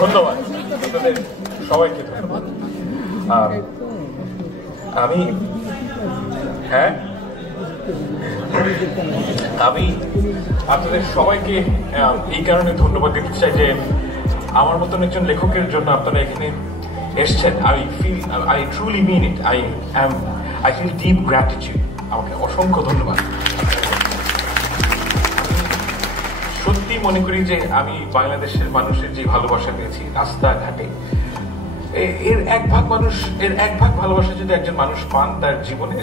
ধন্যবাদ আপনাদের সবাইকে, ধন্যবাদ। আমি আমি আপনাদের সবাইকে এই কারণে ধন্যবাদ দিতে চাই যে আমার মতন একজন লেখকের জন্য আপনারা এখানে এসছেন। I truly mean it. I feel deep gratitude. আমাকে অসংখ্য ধন্যবাদ। সত্যি মনে করি যে আমি বাংলাদেশের মানুষের যে ভালোবাসা পেয়েছি রাস্তাঘাটে, এর এক ভাগ ভালোবাসা যদি একজন মানুষ পান তার জীবনে,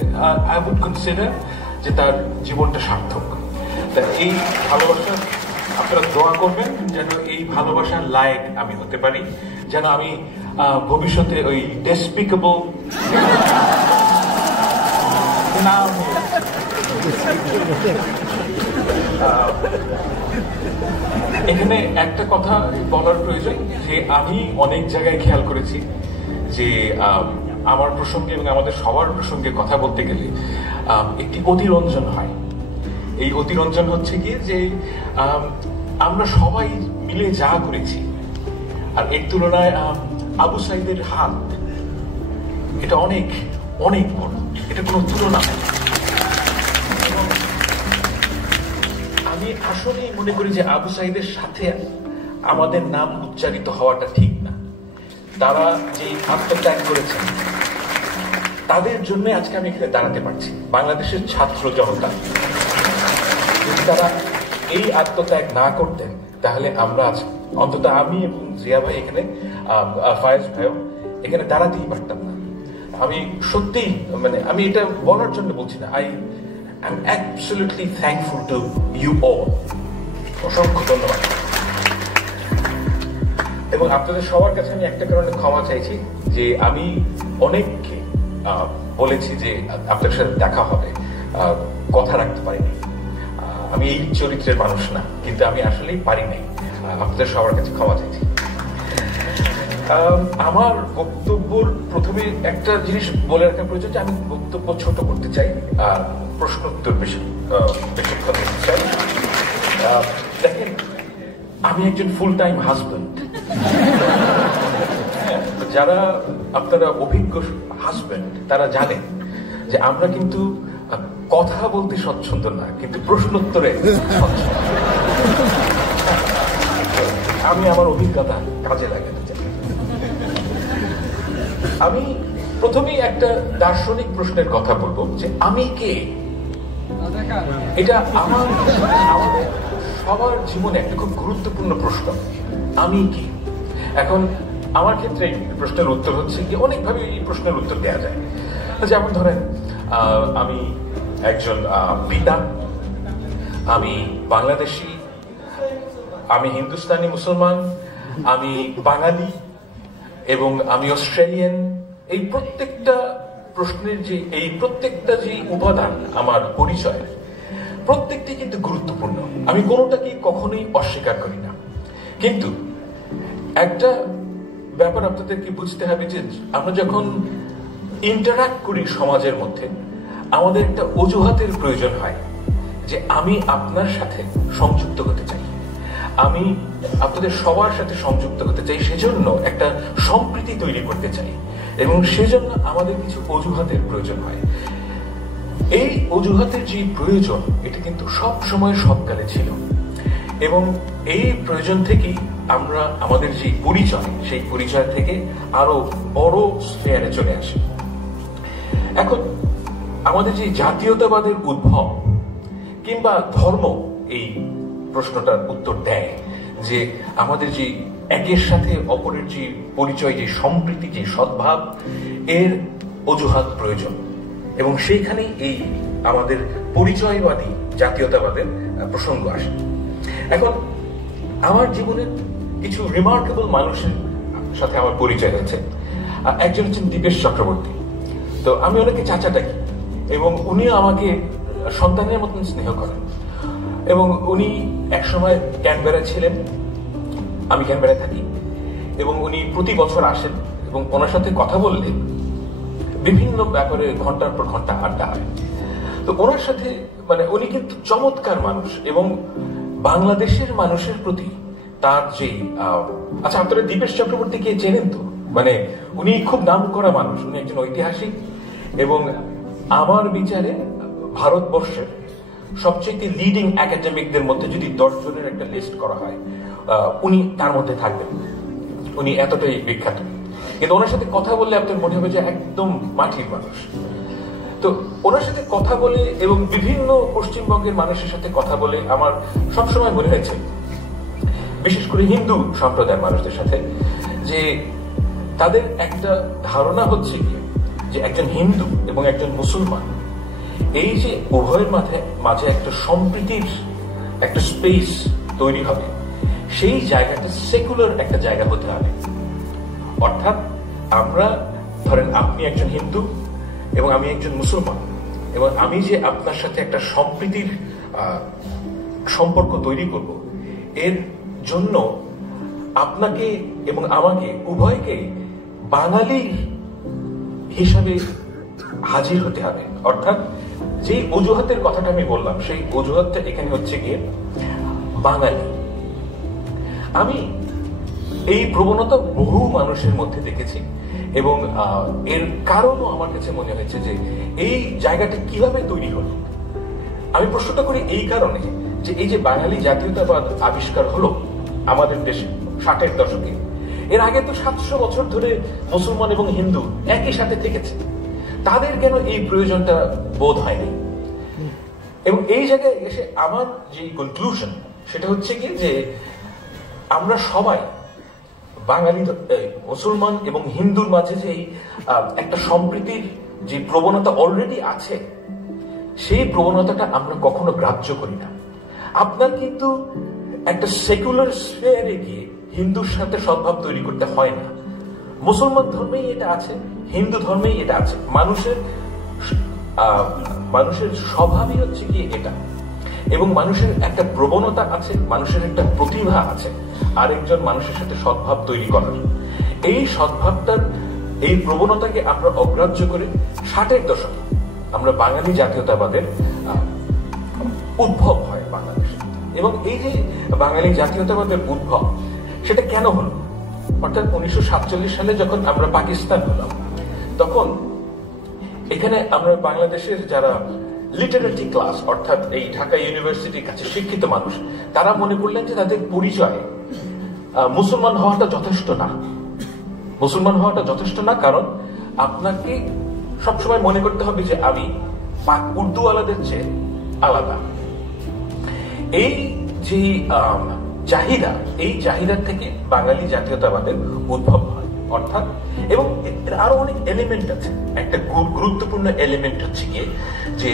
আই উড কনসিডার যে তার জীবনটা সার্থক। তা এই ভালোবাসা আপনারা দোয়া করবেন যেন এই ভালোবাসার লায়ক আমি হতে পারি, যেন আমি ভবিষ্যতে ওই ডেসপিকেবল এখানে একটা কথা বলার প্রয়োজন যে আমি অনেক জায়গায় খেয়াল করেছি যে আমার প্রসঙ্গে এবং আমাদের সবার প্রসঙ্গে কথা বলতে গেলে একটি অতিরঞ্জন হয়। এই অতিরঞ্জন হচ্ছে গিয়ে যে আমরা সবাই মিলে যা করেছি, আর এর তুলনায় আবু সাইদের হাত এটা অনেক অনেক বড়, এটা কোনো তুলনা নেই। আমি আসলেই মনে করি যে আবু সাইদের সাথে আমাদের নাম উচ্চারিত হওয়াটা ঠিক না। তারা যে আত্মত্যাগ করেছেন তাদের জন্য আজকে আমি এখানে দাঁড়াতে পারছি। বাংলাদেশের ছাত্র জনতা যদি তারা এই আত্মত্যাগ না করতেন তাহলে আমরা অন্তত আমি এবং জিয়া ভাই এখানে, ফায়েজ ভাইও এখানে দাঁড়াতেই পারতাম না। আমি সত্যিই আমি এটা বলার জন্য বলছি না। I am absolutely thankful to you all. অসংখ্য ধন্যবাদ। এবং আপনাদের সবার কাছে আমি একটা কারণে ক্ষমা চাইছি যে আমি অনেককে বলেছি যে আপনাদের সাথে দেখা হবে, কথা রাখতে পারিনি। আমি এই চরিত্রের মানুষ না, কিন্তু আমি আসলেই পারি নাই। আপনাদের সবার কাছে ক্ষমা চাইছি। আমার বক্তব্যর প্রথমে একটা জিনিস বলে রাখা প্রয়োজন যে আমি বক্তব্য ছোট করতে চাই আর প্রশ্ন উত্তর বেশিক্ষণ দিতে চাই। দেখেন, আমি একজন ফুল টাইম হাজব্যান্ড। যারা আপনারা অভিজ্ঞ হাজব্যান্ড তারা জানেন যে আমরা কিন্তু কথা বলতে স্বচ্ছন্দ না, কিন্তু প্রশ্নোত্তরে স্বচ্ছন্দ। আমি আমার অভিজ্ঞতা কাজে লাগাতে চাই। আমি প্রথমেই একটা দার্শনিক প্রশ্নের কথা বলবো যে আমি কে। এটা আমাদের সবার জীবনে একটা খুব গুরুত্বপূর্ণ প্রশ্ন, আমি কি। এখন আমার ক্ষেত্রে এই প্রশ্নের উত্তর হচ্ছে কি অনেকভাবে এই প্রশ্নের উত্তর দেওয়া যায়। যেমন ধরেন, আমি একজন পিতা, আমি বাংলাদেশি, আমি হিন্দুস্তানি মুসলমান, আমি বাঙালি এবং আমি অস্ট্রেলিয়ান। এই প্রত্যেকটা প্রশ্নের প্রত্যেকটা যে উপাদান আমার পরিচয়, প্রত্যেকটি কিন্তু গুরুত্বপূর্ণ। আমি কোনোটাকে কখনোই অস্বীকার করি না। কিন্তু একটা ব্যাপার আপনাদেরকে বুঝতে হবে যে আমরা যখন ইন্টারঅ্যাক্ট করি সমাজের মধ্যে, আমাদের একটা অজুহাতের প্রয়োজন হয় যে আমি আপনার সাথে সংযুক্ত হতে চাই, আমি আপনাদের সবার সাথে সংযুক্ত হতে চাই, সেজন্য একটা সম্প্রীতি তৈরি করতে চাই, এবং সেজন্য আমাদের কিছু অজুহাতের প্রয়োজন হয়। এই অজুহাতের যে প্রয়োজন, এটা কিন্তু সব সময় সবকালে ছিল, এবং এই প্রয়োজন থেকেই আমরা আমাদের যে পরিচয়, সেই পরিচয় থেকে আরো বড় স্ফেয়ারে চলে আসি। এখন আমাদের যে জাতীয়তাবাদের উদ্ভব কিংবা ধর্ম এই প্রশ্নটার উত্তর দেয় যে আমাদের যে একের সাথে অপরের যে পরিচয়, যে সম্প্রীতি, যে সদ্ভাব, এর অজুহাত প্রয়োজন, এবং সেইখানেই এই আমাদের পরিচয়বাদী জাতীয়তাবাদের প্রসঙ্গ আসে। এখন আমার জীবনের কিছু রিমার্কেবল মানুষের সাথে আমার পরিচয় হয়েছে। একজন হচ্ছেন দীপেশ চক্রবর্তী। তো আমি ওনাকে চাচা ডাকি, এবং উনিও আমাকে সন্তানের মতন স্নেহ করেন। এবং উনি একসময় ক্যানবেরা ছিলেন, আমি ক্যানবেরায় থাকি, এবং উনি প্রতি বছর আসেন, এবং ওনার সাথে কথা বললে বিভিন্ন ব্যাপারে ঘন্টার পর ঘন্টা আড্ডা হয়। তো ওনার সাথে মানে উনি কিন্তু চমৎকার মানুষ, এবং বাংলাদেশের মানুষের প্রতি তার যে আচ্ছা, আপনারা দীপেশ চক্রবর্তীকে চেনেন তো? মানে উনি খুব নাম করা মানুষ, উনি একজন ঐতিহাসিক, এবং আমার বিচারে ভারতবর্ষের সবচেয়ে লিডিং একাডেমিকদের মধ্যে যদি 10 জনের একটা লিস্ট করা হয়, উনি তার মধ্যে থাকবেন। উনি এতটাই বিখ্যাত। কিন্তু ওনার সাথে কথা বললে আপনার মনে হবে যে একদম মাটির মানুষ। তো ওনার সাথে কথা বলে এবং বিভিন্ন পশ্চিমবঙ্গের মানুষের সাথে কথা বলে আমার সবসময় মনে হয়েছে, বিশেষ করে হিন্দু সম্প্রদায়ের মানুষদের সাথে, যে তাদের একটা ধারণা হচ্ছে কি যে একজন হিন্দু এবং একজন মুসলমান, এই যে উভয়ের মাঝে একটা সম্প্রীতির একটা স্পেস তৈরি হবে, সেই জায়গাটা সেকুলার একটা জায়গা হতে হবে। অর্থাৎ আমরা ধরেন আপনি একজন হিন্দু এবং আমি একজন মুসলমান, এবং আমি যে আপনার সাথে একটা সম্প্রীতির সম্পর্ক তৈরি করব, এর জন্য আপনাকে এবং আমাকে উভয়কে বাঙালি হিসাবে হাজির হতে হবে। অর্থাৎ যে অজুহাতের কথাটা আমি বললাম, সেই অজুহাতটা এখানে হচ্ছে গিয়ে বাঙালি। আমি এই প্রবণতা বহু মানুষের মধ্যে দেখেছি, এবং এর কারণও আমার কাছে মনে হয়েছে যে এই জায়গাটা কিভাবে তৈরি হলো। আমি প্রশ্নটা করি এই কারণে যে এই যে বাঙালি জাতীয়তাবাদ আবিষ্কার হলো আমাদের দেশে 60-এর দশকে, এর আগে তো 700 বছর ধরে মুসলমান এবং হিন্দু একই সাথে থেকেছে, তাদের কেন এই প্রয়োজনটা বোধ হয়নি? এবং এই জায়গায় এসে আমার যে কনক্লুশন সেটা হচ্ছে কি যে আমরা সবাই বাঙালি, মুসলমান এবং হিন্দুর মাঝে যে একটা সম্প্রীতির যে প্রবণতা অলরেডি আছে, সেই প্রবণতাটা আমরা কখনো গ্রাহ্য করি না। আপনার কিন্তু একটা সেকুলার স্ফেয়ারে গিয়ে হিন্দুর সাথে সদ্ভাব তৈরি করতে হয় না। মুসলমান ধর্মেই এটা আছে, হিন্দু ধর্মেই এটা আছে। মানুষের স্বভাবই হচ্ছে গিয়ে এটা, এবং মানুষের একটা প্রবণতা আছে, মানুষের একটা প্রতিভা আছে আরেকজন মানুষের সাথে সদ্ভাব তৈরি করার। এই সদ্ভাবটার এই প্রবণতাকে আমরা অগ্রাহ্য করে 60-এর দশকে আমরা বাঙালি জাতীয়তাবাদের উদ্ভব হয় বাংলাদেশে। এবং এই যে বাঙালি জাতীয়তাবাদের উদ্ভব, সেটা কেন হলো? অর্থাৎ 1947 সালে যখন আমরা পাকিস্তান হলাম, তখন এখানে আমরা বাংলাদেশের যারা লিটারেটি ক্লাস, অর্থাৎ এই ঢাকা ইউনিভার্সিটির কাছে শিক্ষিত মানুষ, তারা মনে করলেন যে তাদের পরিচয় মুসলমান হওয়াটা যথেষ্ট না। মুসলমান হওয়াটা যথেষ্ট না, কারণ আপনাকে সবসময় মনে করতে হবে যে আমি উর্দু আলাদের চেয়ে আলাদা। এই যে চাহিদা, এই চাহিদার থেকে বাঙালি জাতীয়তাবাদের উদ্ভব হয়। অর্থাৎ এবং আরো অনেক এলিমেন্ট আছে। একটা গুরুত্বপূর্ণ এলিমেন্ট হচ্ছে গিয়ে যে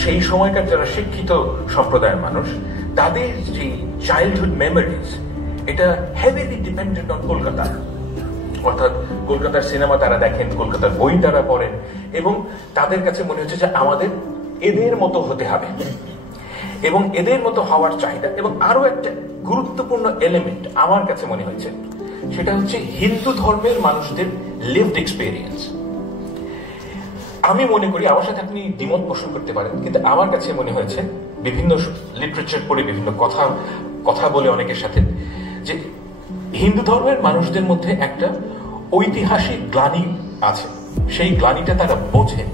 সেই সময়কার যারা শিক্ষিত সম্প্রদায়ের মানুষ, তাদের যে চাইল্ডহুড মেমোরিজ, এটা হেভিলি ডিপেন্ডেন্ট অন কলকাতা। অর্থাৎ কলকাতার সিনেমা তারা দেখেন, কলকাতার বই তারা পড়েন, এবং তাদের কাছে মনে হচ্ছে যে আমাদের এদের মতো হতে হবে, এবং এদের মতো হওয়ার চাহিদা। এবং আরো একটা গুরুত্বপূর্ণ এলিমেন্ট আমার কাছে মনে হয়েছে, সেটা হচ্ছে হিন্দু ধর্মের মানুষদের লিভড এক্সপেরিয়েন্স। আমি মনে করি, আমার সাথে আপনি দ্বিমত পোষণ করতে পারেন, কিন্তু আমার কাছে মনে হয়েছে বিভিন্ন লিটারেচার পড়ে, বিভিন্ন কথা বলে অনেকের সাথে, যে হিন্দু ধর্মের মানুষদের মধ্যে একটা ঐতিহাসিক গ্লানি আছে। সেই গ্লানিটা তারা বোঝেন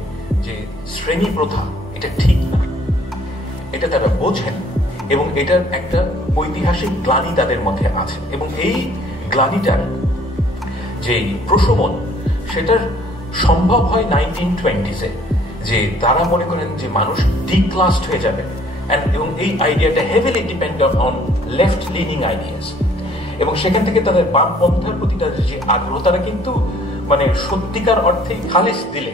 যে শ্রেণী প্রথা এটা ঠিক না, এটা তারা বোঝেন, এবং এটার একটা ঐতিহাসিক গ্লানি তাদের মধ্যে আছে। এবং এই গ্লানিটার যে প্রশমন, সেটার সম্ভব হয় 1920s-এ, যে তারা মনে করেন যে মানুষ ডিক্লাসড হয়ে যাবে, এবং এই আইডিয়াটা heavily dependent on left lining ideas. এবং সেখান থেকে তাদের বামপন্থার প্রতি তাদের যে আগ্রহ, তারা কিন্তু মানে সত্যিকার অর্থে খালেস দিলে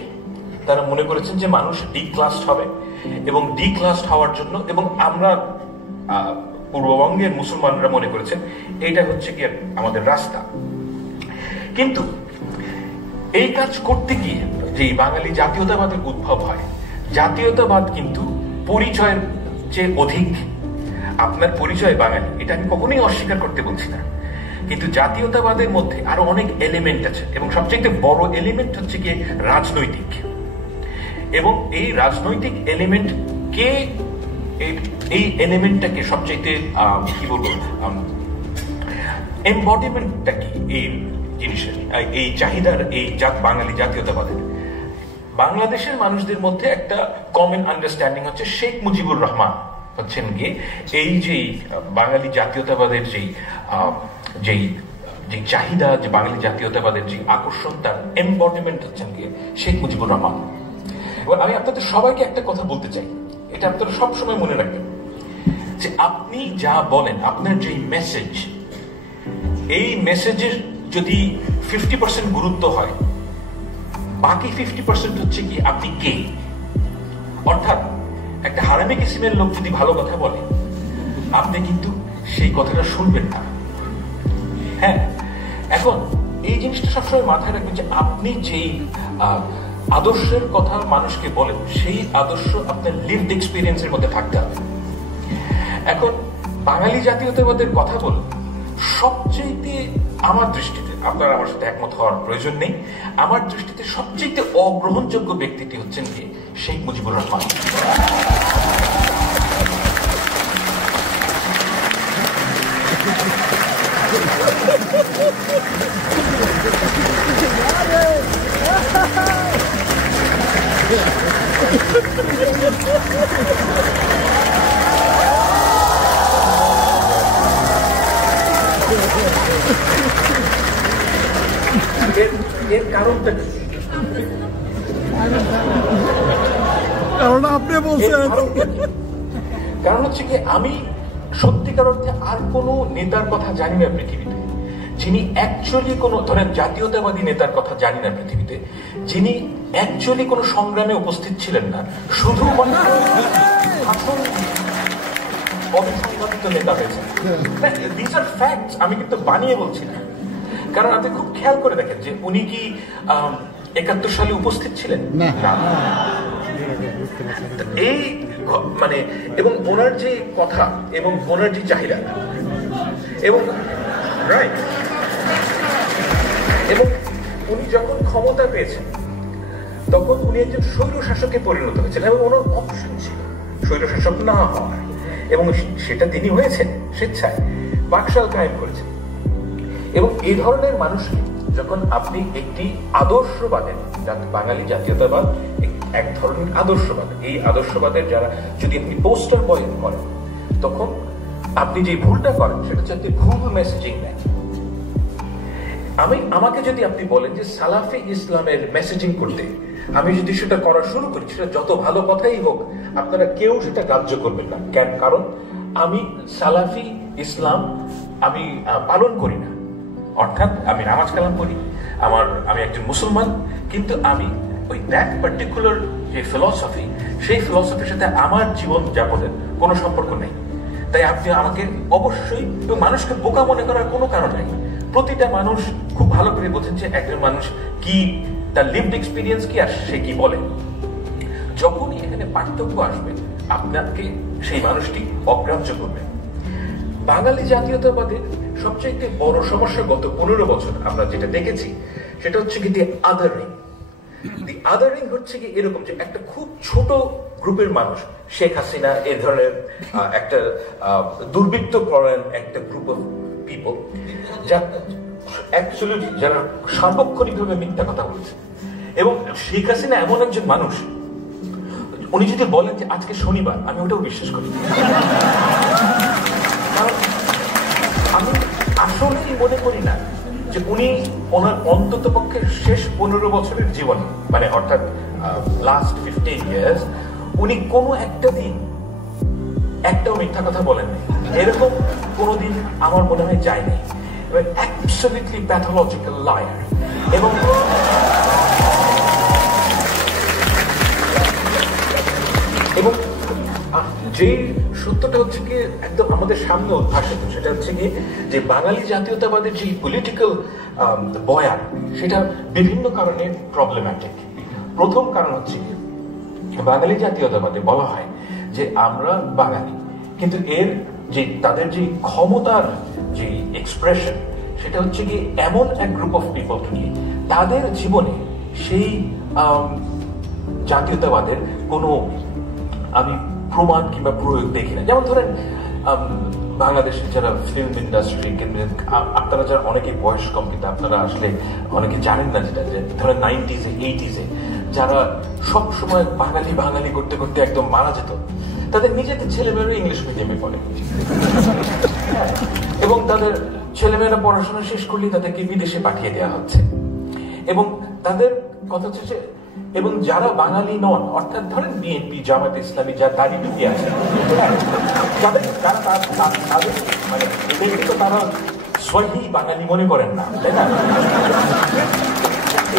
তারা মনে করেছেন যে মানুষ ডিক্লাসড হবে, এবং ডিক্লাসড হওয়ার জন্য, এবং আমরা পূর্ববঙ্গের মুসলমানরা মনে করেছেন এইটা হচ্ছে কি আমাদের রাস্তা। কিন্তু এই কাজ করতে গিয়ে যে বাঙালি জাতীয়তাবাদের উদ্ভব হয়, জাতীয়তাবাদ কিন্তু পরিচয়ের চেয়ে অধিক। আপনার পরিচয় বাঙালি, এটা আমি কখনোই অস্বীকার করতে বলছি না, কিন্তু জাতীয়তাবাদের মধ্যে আরো অনেক এলিমেন্ট আছে, এবং সবচেয়ে বড় এলিমেন্ট হচ্ছে গিয়ে রাজনৈতিক। এবং এই রাজনৈতিক এলিমেন্ট কে এই এলিমেন্টটাকে সবচেয়ে কি বলবো এমবডিমেন্টটা কি এই জিনিসের, এই চাহিদার, এই বাঙালি জাতীয়তাবাদের। বাংলাদেশের মানুষদের মধ্যে একটা কমন আন্ডারস্ট্যান্ডিং হচ্ছে শেখ মুজিবুর রহমান হচ্ছেন গিয়ে এই যে বাঙালি জাতীয়তাবাদের যেই চাহিদা, যে বাঙালি জাতীয়তাবাদের যে আকর্ষণ, তার এমবডিমেন্ট হচ্ছেন গিয়ে শেখ মুজিবুর রহমান। এবার আমি আপনাদের সবাইকে একটা কথা বলতে চাই, এটা আপনারা সবসময় মনে রাখবেন, যে আপনি যা বলেন, আপনার যে মেসেজ, এই মেসেজের যদি 50% গুরুত্ব হয়, বাকি 50% হচ্ছে কি আপনি কে। অর্থাৎ একটা হারামি কিসিমের লোক যদি ভালো কথা বলে, আপনি কিন্তু সেই কথাটা শুনবেন না। হ্যাঁ, এখন এই জিনিসটা সবসময় মাথায় রাখবেন যে আপনি যেই আদর্শের কথা মানুষকে বলেন, সেই আদর্শ আপনার লিভড এক্সপিরিয়েন্সের মধ্যে থাকতে হবে। এখন বাঙালি জাতীয়তাবাদের কথা বলে সবচেয়ে, আমার দৃষ্টিতে, আপনারা আমার সাথে একমত হওয়ার প্রয়োজন নেই, আমার দৃষ্টিতে সবচেয়ে অগ্রহণযোগ্য ব্যক্তিটি হচ্ছেন কি শেখ মুজিবুর রহমান। এর কারণটা কি? কারণ আপনি বলছেন, কারণ হচ্ছে কি আমি সত্যিকার অর্থে আর কোনো নেতার কথা জানি না পৃথিবীতে, যিনি অ্যাকচুয়ালি কোনো ধরেন জাতীয়তাবাদী নেতার কথা জানি না পৃথিবীতে, যিনি অ্যাকচুয়ালি কোনো সংগ্রামে উপস্থিত ছিলেন না, শুধুমাত্র অবিসংবাদিত নেতা হয়েছেন। দিস আর ফ্যাক্টস, আমি কিন্তু বানিয়ে বলছি না। কারণ আপনি খুব খেয়াল করে দেখেন যে উনি কি 71 সালে উপস্থিত ছিলেন না, এই মানে, এবং ওনার যে কথা এবং ওনার যে চাহিদা, এবং রাইট, এবং উনি যখন ক্ষমতা পেয়েছেন তখন উনি একজন স্বৈর শাসকে পরিণত হয়েছেন, এবং ওনার অপশন ছিল স্বৈর শাসক না হওয়ার, এবং সেটা তিনি হয়েছেন স্বেচ্ছায়, বাকশাল কায়েম করেছেন। এবং এই ধরনের মানুষকে যখন আপনি একটি আদর্শবাদের, বাঙালি জাতীয়তাবাদ এক ধরনের আদর্শবাদ, এই আদর্শবাদের যারা যদি আপনি পোস্টার বয় করেন, তখন আপনি যে ভুলটা করেন সেটা হচ্ছে আপনি ভুল মেসেজিং দেন। আমাকে যদি আপনি বলেন যে সালাফি ইসলামের মেসেজিং করতে, আমি যদি সেটা করা শুরু করি, সেটা যত ভালো কথাই হোক, আপনারা কেউ সেটা গ্রাহ্য করবেন না। কেন? কারণ আমি সালাফি ইসলাম আমি পালন করি না। অর্থাৎ আমি নামাজ কালাম করি, আমি একজন মুসলমান, কিন্তু আমি ওই দ্যাট পার্টিকুলার যে ফিলসফি, সেই ফিলসফির সাথে আমার জীবন যাপনের কোনো সম্পর্ক নেই। তাই আপনি আমাকে অবশ্যই, মানুষকে বোকা মনে করার কোনো কারণ নেই। প্রতিটা মানুষ খুব ভালো করে বোঝেন যে একজন মানুষ কি, তার লিভড এক্সপিরিয়েন্স কি, আর সে কি বলে। যখনই এখানে পার্থক্য আসবে, আপনাকে সেই মানুষটি অগ্রাহ্য করবে। বাঙালি জাতীয়তাবাদের সবচেয়ে বড় সমস্যা গত 15 বছর আমরা যেটা দেখেছি, সেটা হচ্ছে কি দি আদারিং। দি আদারিং হচ্ছে কি এরকম যে একটা খুব ছোট গ্রুপের মানুষ, শেখ হাসিনা এই ধরনের একটা দুর্বৃত্ত করেন একটা গ্রুপ অফ পিপল, যারা সার্বক্ষণিকভাবে মিথ্যা কথা বলছে। এবং শেখ হাসিনা এমন একজন মানুষ, উনি যদি বলেন যে আজকে শনিবার, আমি ওটাও বিশ্বাস করি। কারণ আমি আসলেই মনে করি না যে উনি ওনার অন্তত পক্ষে শেষ 15 বছরের জীবন, মানে অর্থাৎ লাস্ট 15 ইয়ার্স, উনি কোনো একটা দিন একটাও মিথ্যা কথা বলেননি। এরকম কোনোদিন আমার মনে হয় যায়নি। Absolutely pathological liar. এবং যে সত্যটা হচ্ছে কি একদম আমাদের সামনে উদ্ভাসিত, সেটা হচ্ছে কি যে বাঙালি জাতীয়তাবাদের যে পলিটিক্যাল বয়ান, সেটা বিভিন্ন কারণে প্রবলেম্যাটিক। প্রথম কারণ হচ্ছে বাঙালি জাতীয়তাবাদে বলা হয় যে আমরা বাঙালি, কিন্তু এর যে তাদের যে ক্ষমতার যে এক্সপ্রেশন, সেটা হচ্ছে কি এমন এক গ্রুপ অফ পিপলকে নিয়ে, তাদের জীবনে সেই জাতীয়তাবাদের কোনো আমি প্রমাণ কিংবা প্রয়োগ দেখি না। যেমন ধরেন বাংলাদেশের যারা ফিল্ম ইন্ডাস্ট্রি আপনারা যারা অনেকে বয়স কম, কিন্তু আপনারা আসলে অনেকে জানেন না যেটা, যে ধরেন 90s-এ 80s-এ যারা সবসময় বাঙালি বাঙালি করতে করতে একদম মারা যেত, তাদের নিজেদের ছেলেমেয়েরা ইংলিশ মিডিয়ামে পড়ে এবং তাদের ছেলেমেয়েরা পড়াশোনা শেষ করলেই তাদেরকে বিদেশে পাঠিয়ে দেওয়া হচ্ছে। এবং তাদের কথা হচ্ছে যে, এবং যারা বাঙালি নন, অর্থাৎ ধরেন বিএনপি, জামাত ইসলামী, যার দাড়ি টুপি আছে, মানে এদেরকে তো তারা সহি বাঙালি মনে করেন না, তাই না?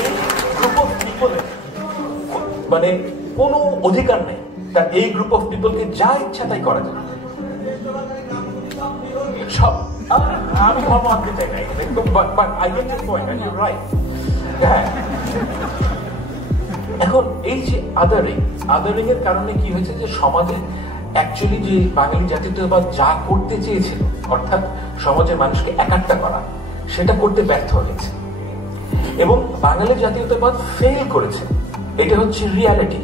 এই গ্রুপ অফ পিপলের মানে কোনো অধিকার নেই, তার এই গ্রুপ অফ পিপলকে যা ইচ্ছা তাই করা যায়। সব আমি ধর্ম আনতে চাই না, হ্যাঁ। এখন এই যে আদারিং এর কারণে কি হয়েছে, যে সমাজে অ্যাকচুয়ালি যে বাঙালি জাতীয়তাবাদ যা করতে চেয়েছিল, অর্থাৎ সমাজের মানুষকে একাট্টা করা, সেটা করতে ব্যর্থ হয়েছে এবং বাঙালি জাতীয়তাবাদ ফেল করেছে। এটা হচ্ছে reality.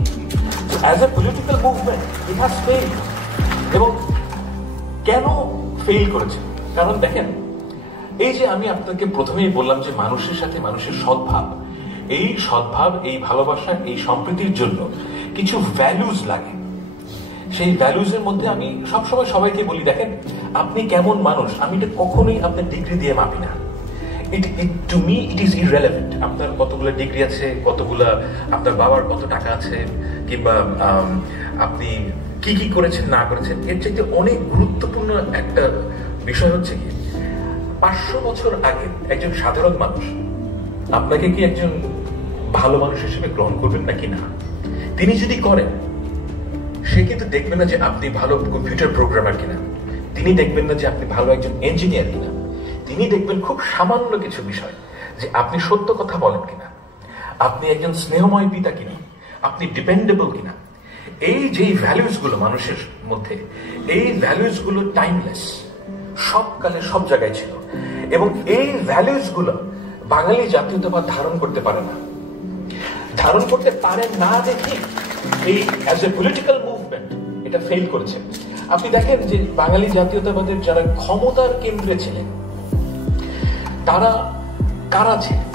As a political movement it has failed. এবং কেন ফেইল করেছে? কারণ দেখেন, এই যে আমি আপনাকে প্রথমেই বললাম যে মানুষের সাথে মানুষের সদ্ভাব, এই সদ্ভাব, এই ভালোবাসা, এই সম্প্রীতির জন্য কিছু ভ্যালুজ লাগে। সেই ভ্যালুজের মধ্যে আমি সবসময় সবাইকে বলি, দেখেন আপনি কেমন মানুষ, আমি এটা কখনোই আপনার ডিগ্রি দিয়ে মাপি না। To me it is irrelevant. আপনার কতগুলো ডিগ্রি আছে, কতগুলা আপনার বাবার কত টাকা আছে, কিংবা আপনি কি কি করেছেন না করেছেন, এর চাইতে অনেক গুরুত্বপূর্ণ একটা বিষয় হচ্ছে কি, 500 বছর আগে একজন সাধারণ মানুষ আপনাকে কি একজন ভালো মানুষ হিসেবে গ্রহণ করবেন নাকি না? তিনি যদি করেন, সে কিন্তু দেখবেন না যে আপনি ভালো কম্পিউটার প্রোগ্রামার কিনা, তিনি দেখবেন না যে আপনি ভালো একজন ইঞ্জিনিয়ার কিনা, তিনি দেখবেন খুব সামান্য কিছু বিষয়, যে আপনি সত্য কথা বলেন কিনা, আপনি একজন স্নেহময় পিতা কিনা, আপনি ডিপেন্ডেবল কিনা। এই যে ভ্যালুজ গুলো মানুষের মধ্যে, এই ভ্যালুজ গুলো টাইমলেস, সব কালে সব জায়গায় ছিল। এবং এই ভ্যালুজ গুলো বাঙালি জাতীয়তাবাদ ধারণ করতে পারে না, ধারণ করতে পারে না দেখি এই অ্যাজ এ পলিটিক্যাল মুভমেন্ট এটা ফেল করেছে। আপনি দেখেন যে বাঙালি জাতীয়তাবাদের যারা ক্ষমতার কেন্দ্রে ছিলেন, তারা কারা ছিলেন?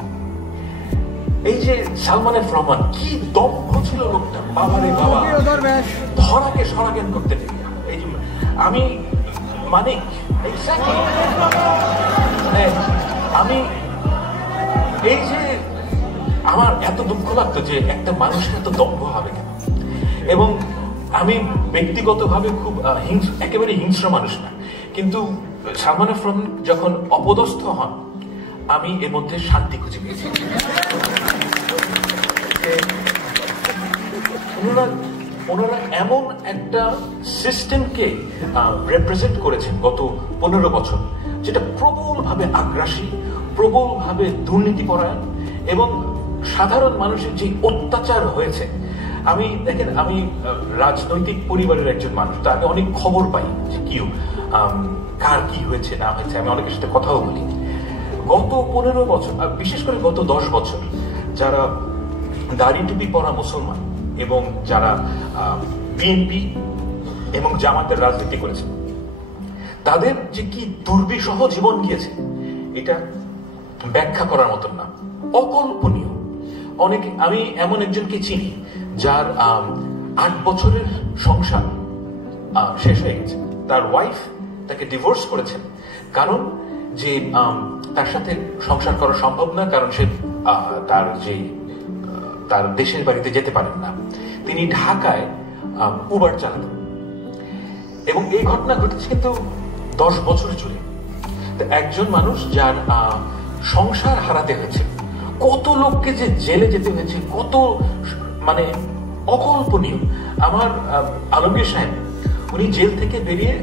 এই যে সালমান এফ রহমান, কি দম্ভ ছিল লোকটা, বাবারে বাবা, ধরাকে সরাজ্ঞান করতে ঠিক। এই যে আমি মানিক, আমি এই যে আমার এত দুঃখ লাগতো যে একটা মানুষের এত দম্ভ হবে কেন। এবং আমি ব্যক্তিগতভাবে খুব একেবারে হিংস্র মানুষ না, কিন্তু সালমান এফ রহমান যখন অপদস্থ হন, আমি এর মধ্যে শান্তি খুঁজে পেয়েছি। ওনারা এমন একটা সিস্টেমকে রিপ্রেজেন্ট করেছেন গত 15 বছর, যেটা প্রবলভাবে আগ্রাসী, প্রবলভাবে দুর্নীতিপরায়ণ, এবং সাধারণ মানুষের যে অত্যাচার হয়েছে। আমি দেখেন, আমি রাজনৈতিক পরিবারের একজন মানুষ, তো আমি অনেক খবর পাই যে কি কার কি হয়েছে না হয়েছে, আমি অনেকের সাথে কথাও বলি। গত 15 বছর, বিশেষ করে গত 10 বছর, যারা দাড়ি টুপি পরা মুসলমান এবং যারা বিএনপি এবং জামাতের রাজনীতি করেছে, তাদের যে কি দুর্বিষহ জীবন গিয়েছে, এটা ব্যাখ্যা করার মতন না, অকল্পনীয়। অনেকে, আমি এমন একজনকে চিনি যার 8 বছরের সংসার শেষ হয়ে গেছে। তার ওয়াইফ তাকে ডিভোর্স করেছেন, কারণ যে তার সাথে সংসার করা সম্ভব না, কারণ সে তার দেশের বাড়িতে যেতে পারেন না। তিনি ঢাকায় উবার চালাতেন এবং এই ঘটনা ঘটেছে কিন্তু 10 বছর জুড়ে। একজন মানুষ যার সংসার হারাতে হয়েছে, কত লোককে যে জেলে যেতে হয়েছে, কত মানে অকল্পনীয়। আমার আলমগীর সাহেব, উনি জেল থেকে বেরিয়ে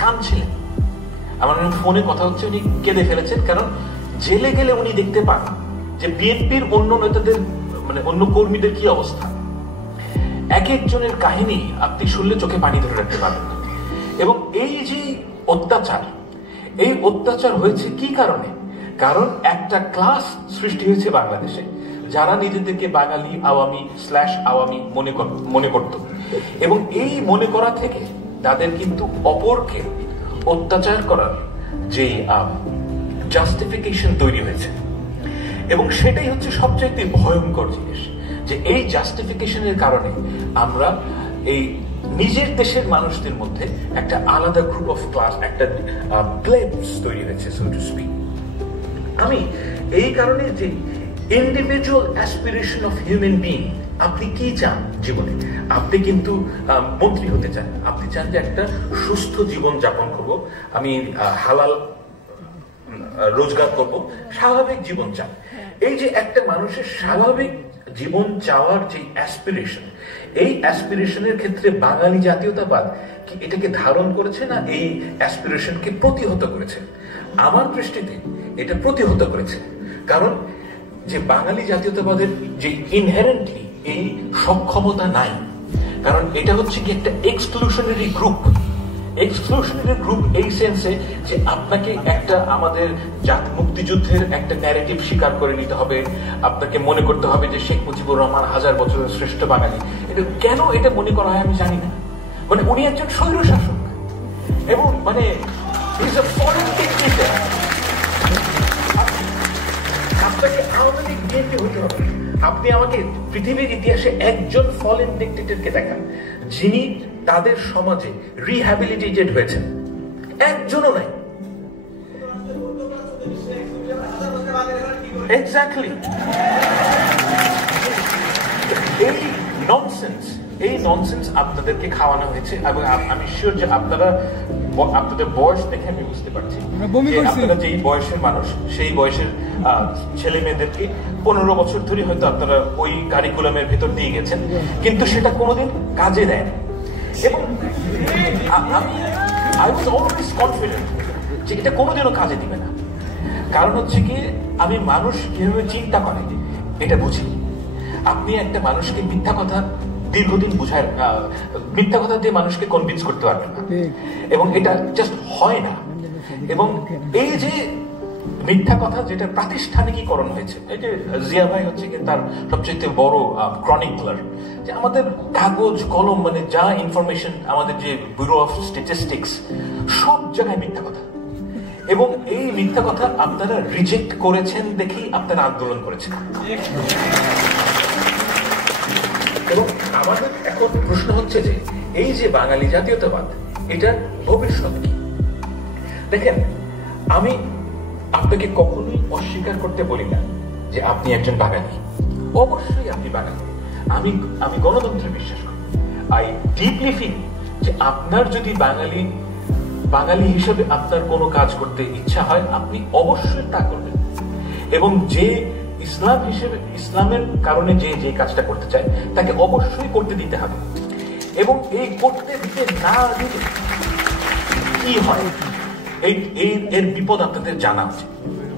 কাঁদছিলেন, আমার ফোনে কথা হচ্ছে, উনি কেঁদে ফেলেছেন, কারণ জেলে গেলে উনি দেখতে পান যে বিএনপির অন্য নেতাদের, মানে অন্য কর্মীদের কি অবস্থা। এক একজনের কাহিনী আপনি শুনলে চোখে পানি ধরে রাখতে পারবেন না। এবং এই যে অত্যাচার, এই অত্যাচার হয়েছে কি কারণে? কারণ একটা ক্লাস সৃষ্টি হয়েছে বাংলাদেশে, যারা নিজেদেরকে বাঙালি আওয়ামী /আওয়ামী মনে করত, এবং এই মনে করা থেকে তাদের কিন্তু অপরকে অত্যাচার করার যে জাস্টিফিকেশন তৈরি হয়েছে, এবং সেটাই হচ্ছে সবচাইতে ভয়ঙ্কর জিনিস, যে এই জাস্টিফিকেশনের কারণে আমরা এই নিজের দেশের মানুষদের মধ্যে একটা আলাদা গ্রুপ অফ ক্লাস, একটা প্লেবস তৈরি হয়েছে, সো টু স্পিক। আমি এই কারণে যে individual aspiration of human being, আপনি কি চান জীবনে? আপনি কিন্তু মন্ত্রী হতে চান, আপনি চান যে একটা সুস্থ জীবন যাপন করব, আমি হালাল রোজগার করব, স্বাভাবিক জীবন চান। এই যে একটা মানুষের স্বাভাবিক জীবন চাওয়ার যে অ্যাসপিরেশন, এই অ্যাসপিরেশনের ক্ষেত্রে বাঙালি জাতীয়তাবাদ কি এটাকে ধারণ করেছে, না এই অ্যাসপিরেশনকে প্রতিহত করেছে? আমার দৃষ্টিতে এটা প্রতিহত করেছে। কারণ যে বাঙালি জাতীয়তাবাদের যে ইনহেরেন্টলি এই সক্ষমতা নাই, কারণ এটা হচ্ছে কি একটা এক্সক্লুশনারি গ্রুপ। এক্সক্লুশনারি গ্রুপ এই সেন্সে যে আপনাকে একটা আমাদের মুক্তিযুদ্ধের একটা ন্যারেটিভ স্বীকার করে নিতে হবে, আপনাকে মনে করতে হবে যে শেখ মুজিবুর রহমান 1000 বছরের শ্রেষ্ঠ বাঙালি। এটা কেন এটা মনে করা হয় আমি জানি না। মানে উনি একজন স্বৈর শাসক, এবং মানে আপনাকে আওয়ামী লীগ বিএনপি হতে হবে। আপনি আমাকে পৃথিবীর ইতিহাসে একজন ফলেন ডিক্টেটরকে দেখান যিনি তাদের সমাজে রিহ্যাবিলিটেটেড হয়েছেন, একজনও নাই। এক্স্যাক্টলি। এই ননসেন্স আপনাদেরকে খাওয়ানো হয়েছে, এবং আমি শিওর যে আপনাদের বয়স দেখে আমি বুঝতে পারছি আপনারা যেই বয়সের মানুষ, সেই বয়সের ছেলে মেয়েদেরকে 15 বছর ধরে হয়তো আপনারা ওই কারিকুলামের ভেতর দিয়ে গেছেন, কিন্তু সেটা কোনোদিন কাজে দেয় না। এবং আই ওয়াজ অলওয়েজ কনফিডেন্ট যে এটা কোনোদিনও কাজে দিবে না। কারণ হচ্ছে কি, আমি মানুষ কিভাবে চিন্তা করে এটা বুঝি। আপনি একটা মানুষকে মিথ্যা কথা দীর্ঘদিন মিথ্যা কথা দিয়ে মানুষকে কনভিন্স করতে পারবেন না, এবং এটা জাস্ট হয় না। এবং এই যে মিথ্যা কথা যেটা প্রাতিষ্ঠানিকীকরণ হয়েছে, এই যে জিয়া ভাই হচ্ছে কি তার সবচেয়ে বড় ক্রনিকলার, যে আমাদের কাগজ কলম মানে যা ইনফরমেশন, আমাদের যে ব্যুরো অফ স্ট্যাটিস্টিক্স, সব জায়গায় মিথ্যা কথা। এবং এই মিথ্যা কথা আপনারা রিজেক্ট করেছেন দেখেই আপনারা আন্দোলন করেছেন। এবং আমাদের এখন প্রশ্ন হচ্ছে যে এই যে বাঙালি জাতীয়তাবাদ, এটার ভবিষ্যৎ কি? দেখেন, আমি আপনাকে কখনোই অস্বীকার করতে বলি না যে আপনি একজন বাঙালি, অবশ্যই আপনি বাঙালি। আমি গণতন্ত্রে বিশ্বাস করি। আই ডিপলি ফিল যে আপনার যদি বাঙালি হিসেবে আপনার কোনো কাজ করতে ইচ্ছা হয়, আপনি অবশ্যই তা করবেন, এবং যে ইসলামের কারণে যে কাজটা করতে চায় তাকে অবশ্যই করতে দিতে হবে। এবং এই করতে দিতে না দিলে কি হয়, এর বিপদ আপনাদের জানা উচিত।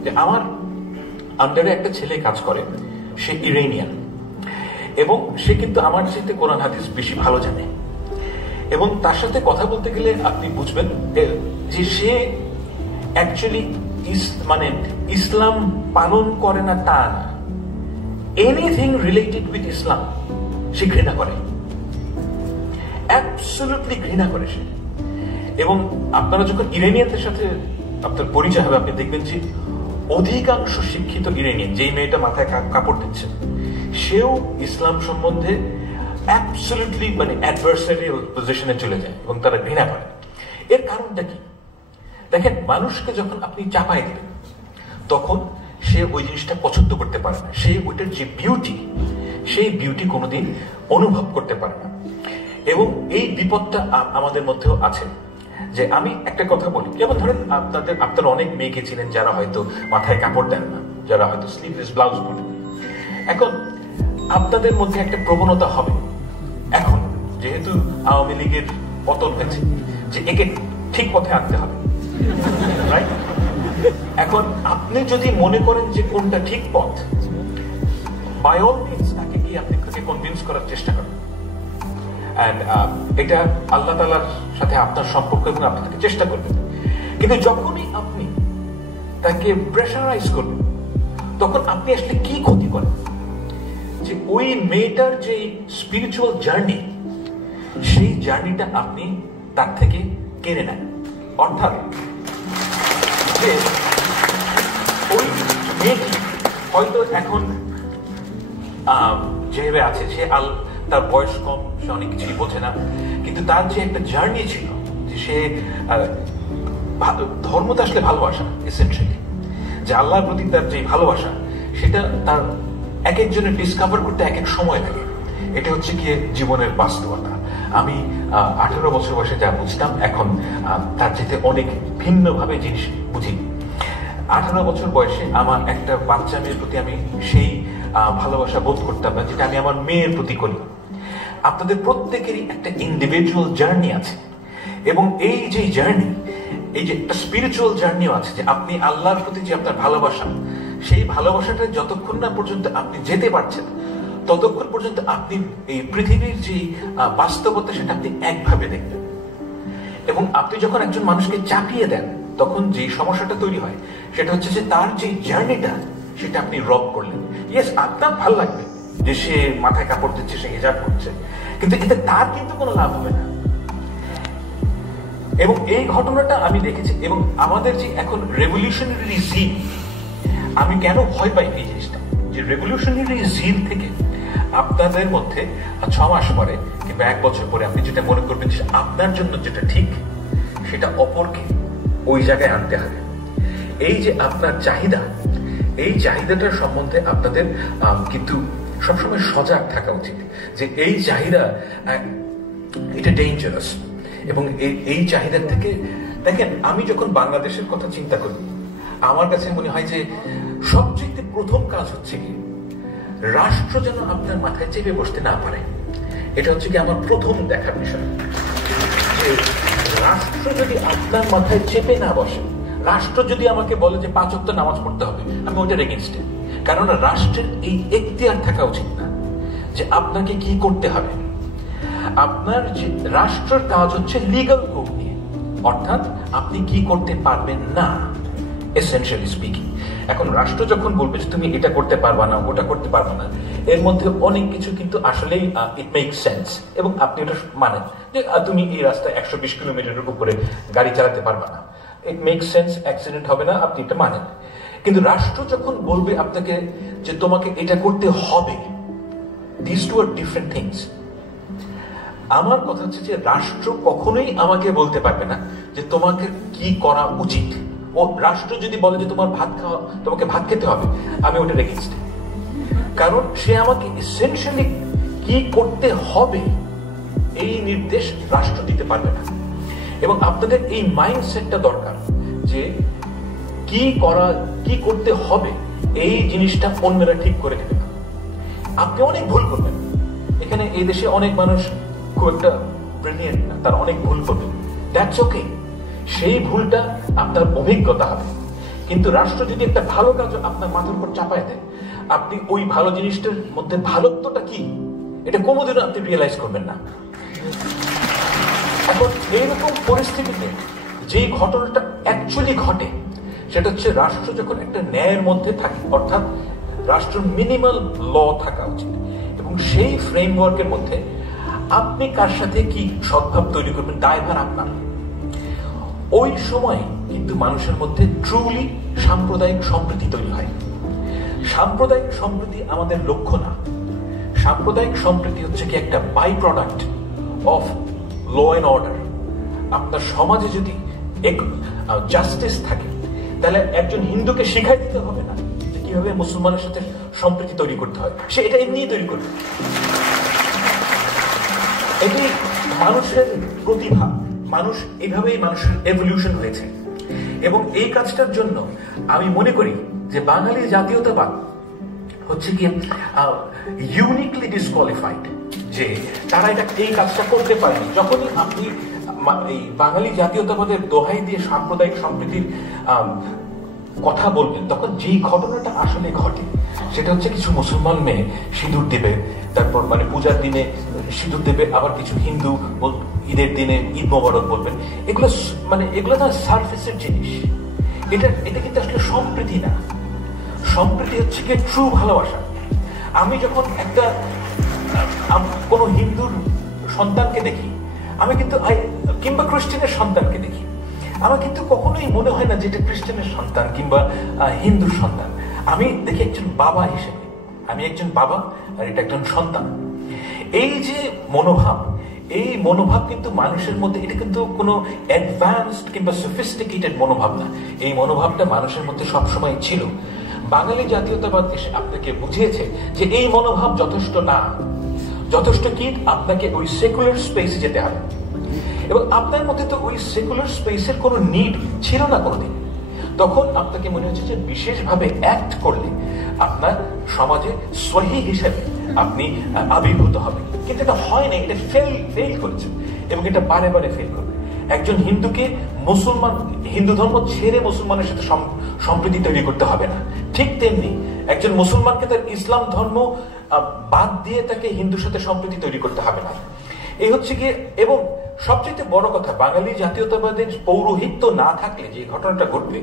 যে আমার আন্ডারে একটা ছেলে কাজ করে, সে ইরানিয়ান, এবং সে কিন্তু আমার চাইতে কোরআন হাদিস বেশি ভালো জানে। এবং তার সাথে কথা বলতে গেলে আপনি বুঝবেন যে সে অ্যাকচুয়ালি ইসলাম পালন করে না তা না, এনিথিং রিলেটেড উইথ ইসলাম সে ঘৃণা করে, অ্যাবসলিউটলি ঘৃণা করে সে। এবং আপনারা যখন ইরানিয়ানদের সাথে আপনার পরিচয় হবে, আপনি দেখবেন যে অধিকাংশ শিক্ষিত ইরানিয়ান, যেই মেয়েটা মাথায় কাপড় দিচ্ছে, সেও ইসলাম সম্বন্ধে অ্যাবসলিউটলি অ্যাডভার্সারিয়াল পজিশনে চলে যায়, এবং তারা ঘৃণা করে। এর কারণটা কি? দেখেন, মানুষকে যখন আপনি চাপাই দিবেন, তখন সে ওই জিনিসটা পছন্দ করতে পারে না, সে ওইটার যে বিউটি, সেই বিউটি কোনোদিন অনুভব করতে পারে না। এবং এই বিপদটা আমাদের মধ্যেও আছে। যে আমি একটা কথা বলি, যেমন ধরেন আপনারা অনেক মেয়েকে চিনেন যারা হয়তো মাথায় কাপড় দেন না, যারা হয়তো স্লিভলেস ব্লাউজ পরেন। এখন আপনাদের মধ্যে একটা প্রবণতা হবে, এখন যেহেতু আওয়ামী লীগের পতন হয়েছে, যে একে ঠিক পথে আনতে হবে, রাইট? এখন আপনি যদি মনে করেন যে কোনটা ঠিক পথ, বাই অল মিনস তাকে কি আপনি তাকে কনভিন্স করার চেষ্টা করেন। এটা আল্লাহ তাআলার সাথে আপনার সম্পর্ক, এবং আপনি তাকে চেষ্টা করবেন। কিন্তু যখনই আপনি তাকে প্রেশারাইজ করবেন, তখন আপনি আসলে কি ক্ষতি করেন? যে ওই মেয়েটার যে স্পিরিচুয়াল জার্নি, সেই জার্নিটা আপনি তার থেকে কেড়ে নেন। অর্থাৎ যে ওই মেয়েটি হয়তো এখন যেভাবে আছে, সে তার বয়স কম, সে অনেক কিছুই বোঝে না, কিন্তু তার যে একটা জার্নি ছিল, যে সে ধর্মটা আসলে ভালোবাসা, এসেনশিয়ালি যে আল্লাহর প্রতি তার যে ভালোবাসা, সেটা তার এক একজনের ডিসকভার করতে এক এক সময় লাগে। এটা হচ্ছে গিয়ে জীবনের বাস্তবতা। আমি 18 বছর বয়সে যা বুঝতাম, এখন তার চাইতে অনেক ভিন্নভাবে জিনিস বুঝি। 18 বছর বয়সে আমার একটা বাচ্চা মেয়ের প্রতি আমি সেই ভালোবাসা বোধ করতাম না, যেটা আমি আমার মেয়ের প্রতি করি। আপনাদের প্রত্যেকেরই একটা ইন্ডিভিজুয়াল জার্নি আছে, এবং এই যে জার্নি, এই যে একটা স্পিরিচুয়াল জার্নিও আছে, যে আপনি আল্লাহর প্রতি যে আপনার ভালোবাসা, সেই ভালোবাসাটা যতক্ষণ না পর্যন্ত আপনি যেতে পারছেন, ততক্ষণ পর্যন্ত আপনি এই পৃথিবীর যে বাস্তবতা, সেটা আপনি একভাবে দেখবেন। এবং আপনি যখন একজন মানুষকে চাপিয়ে দেন, তখন যে সমস্যাটা তৈরি হয়, সেটা হচ্ছে যে তার যে জার্নিটা, সেটা আপনি রব করলেন। ইয়েস, আপনার ভালো লাগবে যে সে মাথায় কাপড় দিচ্ছে, সে হিজাব করছে, কিন্তু এতে তার কিন্তু কোনো লাভ হবে না। এবং এই ঘটনাটা আমি দেখেছি। এবং আমাদের যে এখন রেভলিউশনারি জিল, আমি কেন ভয় পাই এই জিনিসটা, যে রেভলিউশনারি জিল থেকে আপনাদের মধ্যে 6 মাস পরে কিংবা 1 বছর পরে আপনি যেটা মনে করবেন যে আপনার জন্য যেটা ঠিক, সেটা অপরকে ওই জায়গায় আনতে হবে। এই যে আপনার চাহিদা, এই চাহিদাটার সম্বন্ধে আপনাদের কিন্তু সবসময় সজাগ থাকা উচিত, যে এই চাহিদা এটা ডেঞ্জারাস। এবং এই চাহিদার থেকে, দেখেন, আমি যখন বাংলাদেশের কথা চিন্তা করি, আমার কাছে মনে হয় যে সবচেয়ে প্রথম কাজ হচ্ছে কি, রাষ্ট্র যেন আপনার মাথায় চেপে বসতে না পারে। এটা হচ্ছে কি আমার প্রথম দেখার বিষয়, যে রাষ্ট্র যদি আপনার মাথায় চেপে না বসে, রাষ্ট্র যদি আমাকে বলে যে 5 ওয়াক্ত নামাজ পড়তে হবে, আমি ওইটার এগেইনস্টে। কারণ রাষ্ট্রের এই এখতিয়ার থাকা উচিত না যে আপনাকে কি করতে হবে। আপনার যে রাষ্ট্রের কাজ হচ্ছে লিগ্যাল কোড নিয়ে, অর্থাৎ আপনি কি করতে পারবেন না, এসেনশিয়ালি স্পিকিং। এখন রাষ্ট্র যখন বলবে যে তুমি এটা করতে পারবা না, ওটা করতে পারবা না, এর মধ্যে অনেক কিছু কিন্তু আসলেই ইট মেক সেন্স, এবং আপনি ওটা মানেন যে তুমি এই রাস্তায় 120 কিলোমিটারের উপরে গাড়ি চালাতে পারবা না, ইট মেক সেন্স, অ্যাক্সিডেন্ট হবে না, আপনি এটা মানেন। কিন্তু রাষ্ট্র যখন বলবে আপনাকে যে তোমাকে এটা করতে হবে, this two are different things. আমার কথা হচ্ছে যে রাষ্ট্র কখনোই আমাকে বলতে পারবে না যে তোমাকে কি করা উচিত। ও রাষ্ট্র যদি বলে যে তোমাকে ভাত খেতে হবে, আমি ওটার এগেইনস্ট। কারণ সে আমাকে এসেনশিয়ালি কি করতে হবে এই নির্দেশ রাষ্ট্র দিতে পারবে না। এবং আপনাদের এই মাইন্ডসেটটা দরকার, যে কি করতে হবে এই জিনিসটা অন্যরা ঠিক করে দেবে না। আপনি অনেক ভুল করবেন, এখানে এই দেশে অনেক মানুষ খুব একটা ব্রিলিয়েন্ট না, তার অনেক ভুল করবে, দ্যাটস ওকে। সেই ভুলটা আপনার অভিজ্ঞতা হবে। কিন্তু রাষ্ট্র যদি একটা ভালো কাজ আপনার মাথার উপর চাপায় দেয়, আপনি ওই ভালো জিনিসটার মধ্যে ভালোত্বটা কি, এটা কোনোদিনও আপনি রিয়েলাইজ করবেন না। এখন এইরকম পরিস্থিতিতে যে ঘটনাটা অ্যাকচুয়ালি ঘটে, সেটা হচ্ছে রাষ্ট্র যখন একটা ন্যায়ের মধ্যে থাকে, অর্থাৎ রাষ্ট্রের মিনিমাল ল থাকা উচিত, এবং সেই ফ্রেমওয়ার্কের মধ্যে আপনি কার সাথে কি সদ্ভাব তৈরি করবেন, দায়ভার আপনার। ওই সময় কিন্তু মানুষের মধ্যে ট্রুলি সাম্প্রদায়িক সম্প্রীতি তৈরি হয়। সাম্প্রদায়িক সম্প্রীতি আমাদের লক্ষ্য না। সাম্প্রদায়িক সম্প্রীতি হচ্ছে কি একটা by product of law and order. আপনার সমাজে যদি জাস্টিস থাকে, তাহলে একজন হিন্দুকে শিখাই দিতে হবে না যে কিভাবে মুসলমানের সাথে সম্প্রীতি তৈরি করতে হয়, সে এটা এমনি তৈরি করবে। এটি মানুষের প্রতিভা, মানুষ এভাবেই মানুষের এভলিউশন হয়েছে। এবং এই কাজটার জন্য আমি মনে করি যে বাঙালি জাতীয়তাবাদ হচ্ছে কি ইউনিকলি ডিসকোয়ালিফাইড, যে তারা এই কাজটা করতে পারেনি। যখনই আপনি এই বাঙালি জাতীয়তাবাদের দোহাই দিয়ে সাম্প্রদায়িক সম্প্রীতির কথা বলবেন, তখন যেই ঘটনাটা আসলে ঘটে, সেটা হচ্ছে কিছু মুসলমান মেয়ে সিঁদুর দেবে, তারপর মানে পূজার দিনে সিঁদুর দেবে, আবার কিছু হিন্দু ঈদের দিনে ঈদ মোবারক বলবেন। এগুলো না সারফেসের জিনিস। এটা কিন্তু আসলে সম্প্রীতি না। সম্প্রীতি হচ্ছে কি ট্রু ভালোবাসা। আমি যখন একটা কোনো হিন্দুর সন্তানকে দেখি, আমি কিন্তু কিংবা খ্রিস্টানের সন্তানকে দেখি, আমার কিন্তু কখনোই মনে হয় না যে এটা খ্রিস্টানের সন্তান কিংবা হিন্দুর সন্তান। আমি দেখি একজন বাবা হিসেবে, আমি একজন বাবা আর এটা একজন সন্তান। এই যে মনোভাব, এই মনোভাব কিন্তু মানুষের মধ্যে, এটা কিন্তু কোনো অ্যাডভান্সড কিংবা সফিস্টিকেটেড মনোভাব না। এই মনোভাবটা মানুষের মধ্যে সবসময় ছিল। বাঙালি জাতীয়তাবাদ এসে আপনাকে বুঝিয়েছে যে এই মনোভাব যথেষ্ট না, যথেষ্ট কি আপনাকে ওই সেকুলার স্পেসে যেতে হবে। এবং আপনার মধ্যে তো ওই সেকুলার স্পেসের কোনো নিড ছিল না কোনোদিন। তখন আপনাকে মনে হচ্ছে যে বিশেষভাবে অ্যাক্ট করলে আপনার সমাজে সহি হিসেবে আপনি আবির্ভূত হবেন, কিন্তু এটা হয় না, এটা ফেল করেছে এবং এটা বারে বারে ফেল করবে। একজন হিন্দুকে মুসলমান, হিন্দু ধর্ম ছেড়ে মুসলমানের সাথে সম্প্রীতি তৈরি করতে হবে না। ঠিক তেমনি একজন মুসলমানকে তার ইসলাম ধর্ম বাদ দিয়ে তাকে হিন্দুর সাথে সম্প্রীতি তৈরি করতে হবে না। এই হচ্ছে গিয়ে, এবং সবচেয়ে বড় কথা, বাঙালি জাতীয়তাবাদের পৌরোহিত্য না থাকলে যে ঘটনাটা ঘটবে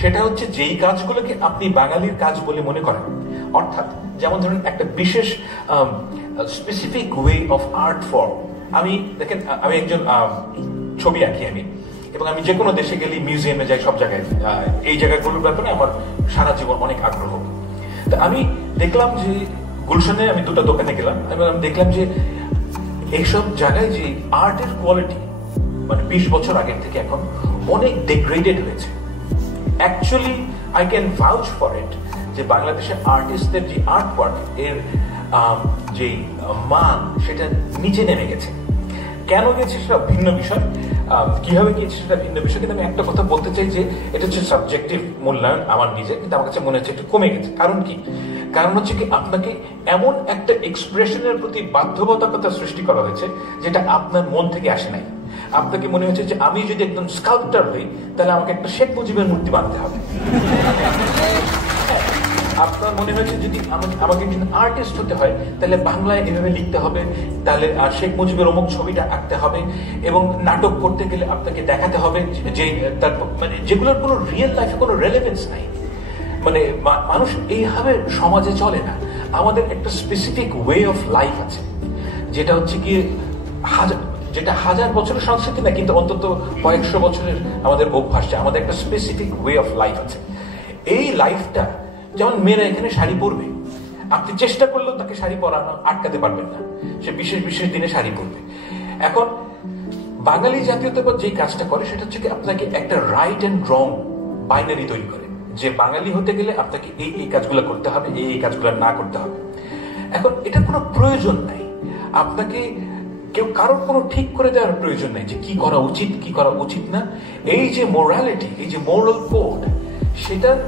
সেটা হচ্ছে যেই কাজগুলোকে আপনি বাঙালির কাজ বলে মনে করেন, অর্থাৎ যেমন ধরুন একটা বিশেষ specific way of art form. আমি দেখেন, আমি একজন ছবি আঁকি আমি, এবং আমি যে কোনো দেশে গেলে মিউজিয়ামে যাই, সব জায়গায় এই জায়গাগুলোর ব্যাপারে আমার সারা জীবন অনেক আগ্রহ। তা আমি দেখলাম যে গুলশানে আমি দুটো দোকানে গেলাম এবং আমি দেখলাম যে এইসব জায়গায় যে আর্টের কোয়ালিটি মানে 20 বছর আগের থেকে এখন অনেক ডিগ্রেডেড হয়েছে। Actually I can ভাউচ for it যে বাংলাদেশের আর্টিস্টদের যে আর্ট ওয়ার্ক এর যে মান সেটা নিচে নেমে গেছে। কেন গেছে সেটা ভিন্ন বিষয়, কিভাবে গিয়েছে সেটা ভিন্ন বিষয়, কিন্তু আমি একটা কথা বলতে চাই যে এটা হচ্ছে সাবজেক্টিভ মূল্যায়ন আমার নিজে, কিন্তু আমার কাছে মনে হচ্ছে একটু কমে গেছে। কারণ কি? কারণ হচ্ছে কি, আপনাকে এমন একটা এক্সপ্রেশনের প্রতি বাধ্যবাধকতা সৃষ্টি করা হয়েছে যেটা আপনার মন থেকে আসে নাই। আপনাকে মনে হচ্ছে যে আমি যদি একদম স্কাল্পচার হই তাহলে আমাকে একটা শেখ মুজিবের মূর্তি বানাতে হবে। আপনার মনে হয়েছে যদি আমাকে একজন আর্টিস্ট হতে হয় তাহলে বাংলায় এভাবে লিখতে হবে, তাহলে শেখ মুজিবের অমুক ছবিটা আঁকতে হবে, এবং নাটক করতে গেলে আপনাকে দেখাতে হবে যে তার মানে যেগুলোর কোনো রিয়েল লাইফে কোনো রেলেভেন্স নাই। মানে মানুষ এইভাবে সমাজে চলে না। আমাদের একটা স্পেসিফিক ওয়ে অফ লাইফ আছে, যেটা হচ্ছে কি যেটা হাজার বছরের সংস্কৃতি না, কিন্তু অন্তত কয়েকশো বছরের আমাদের অভ্যাস, আমাদের একটা স্পেসিফিক ওয়ে অফ লাইফ আছে। এই লাইফটা, যেমন মেয়েরা এখানে শাড়ি পরবে, আপনি চেষ্টা করলেও তাকে শাড়ি পরানো আটকাতে পারবেন না, সে বিশেষ বিশেষ দিনে শাড়ি পরবে। এখন বাঙালি জাতীয়তাবাদ যে কাজটা করে সেটা হচ্ছে কি আপনাকে একটা রাইট অ্যান্ড রং বাইনারি তৈরি করে, যে বাঙালি হতে গেলে আপনাকে এই এই কাজগুলো করতে হবে, এই কাজগুলো না করতে হবে। এখন এটা কোনো প্রয়োজন নাই, আপনাকে কেউ কারোর কোনো ঠিক করে দেওয়ার প্রয়োজন নাই যে কি করা উচিত কি করা উচিত না। এই যে মোরালিটি, এই যে মোরাল কোড, সেটার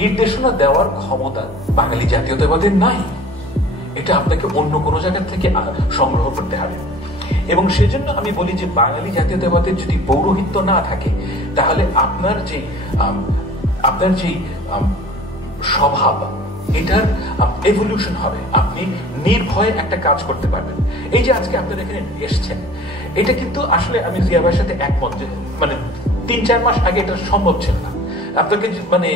নির্দেশনা দেওয়ার ক্ষমতা বাঙালি জাতীয়তাবাদের নাই। এটা আপনাকে অন্য কোনো জায়গা থেকে সংগ্রহ করতে হবে। এবং সেজন্য আমি বলি যে বাঙালি জাতীয়তাবাদের যদি পৌরোহিত্য না থাকে তাহলে আপনার যে স্বভাব, এটার এভলিউশন হবে, আপনি নির্ভয়ে একটা কাজ করতে পারবেন। এই যে আজকে আপনারা এখানে এসছেন, এটা কিন্তু আসলে আমি জিয়া ভাইয়ের সাথে একমত যে মানে 3-4 মাস আগে এটা সম্ভব ছিল না। আপনাকে মানে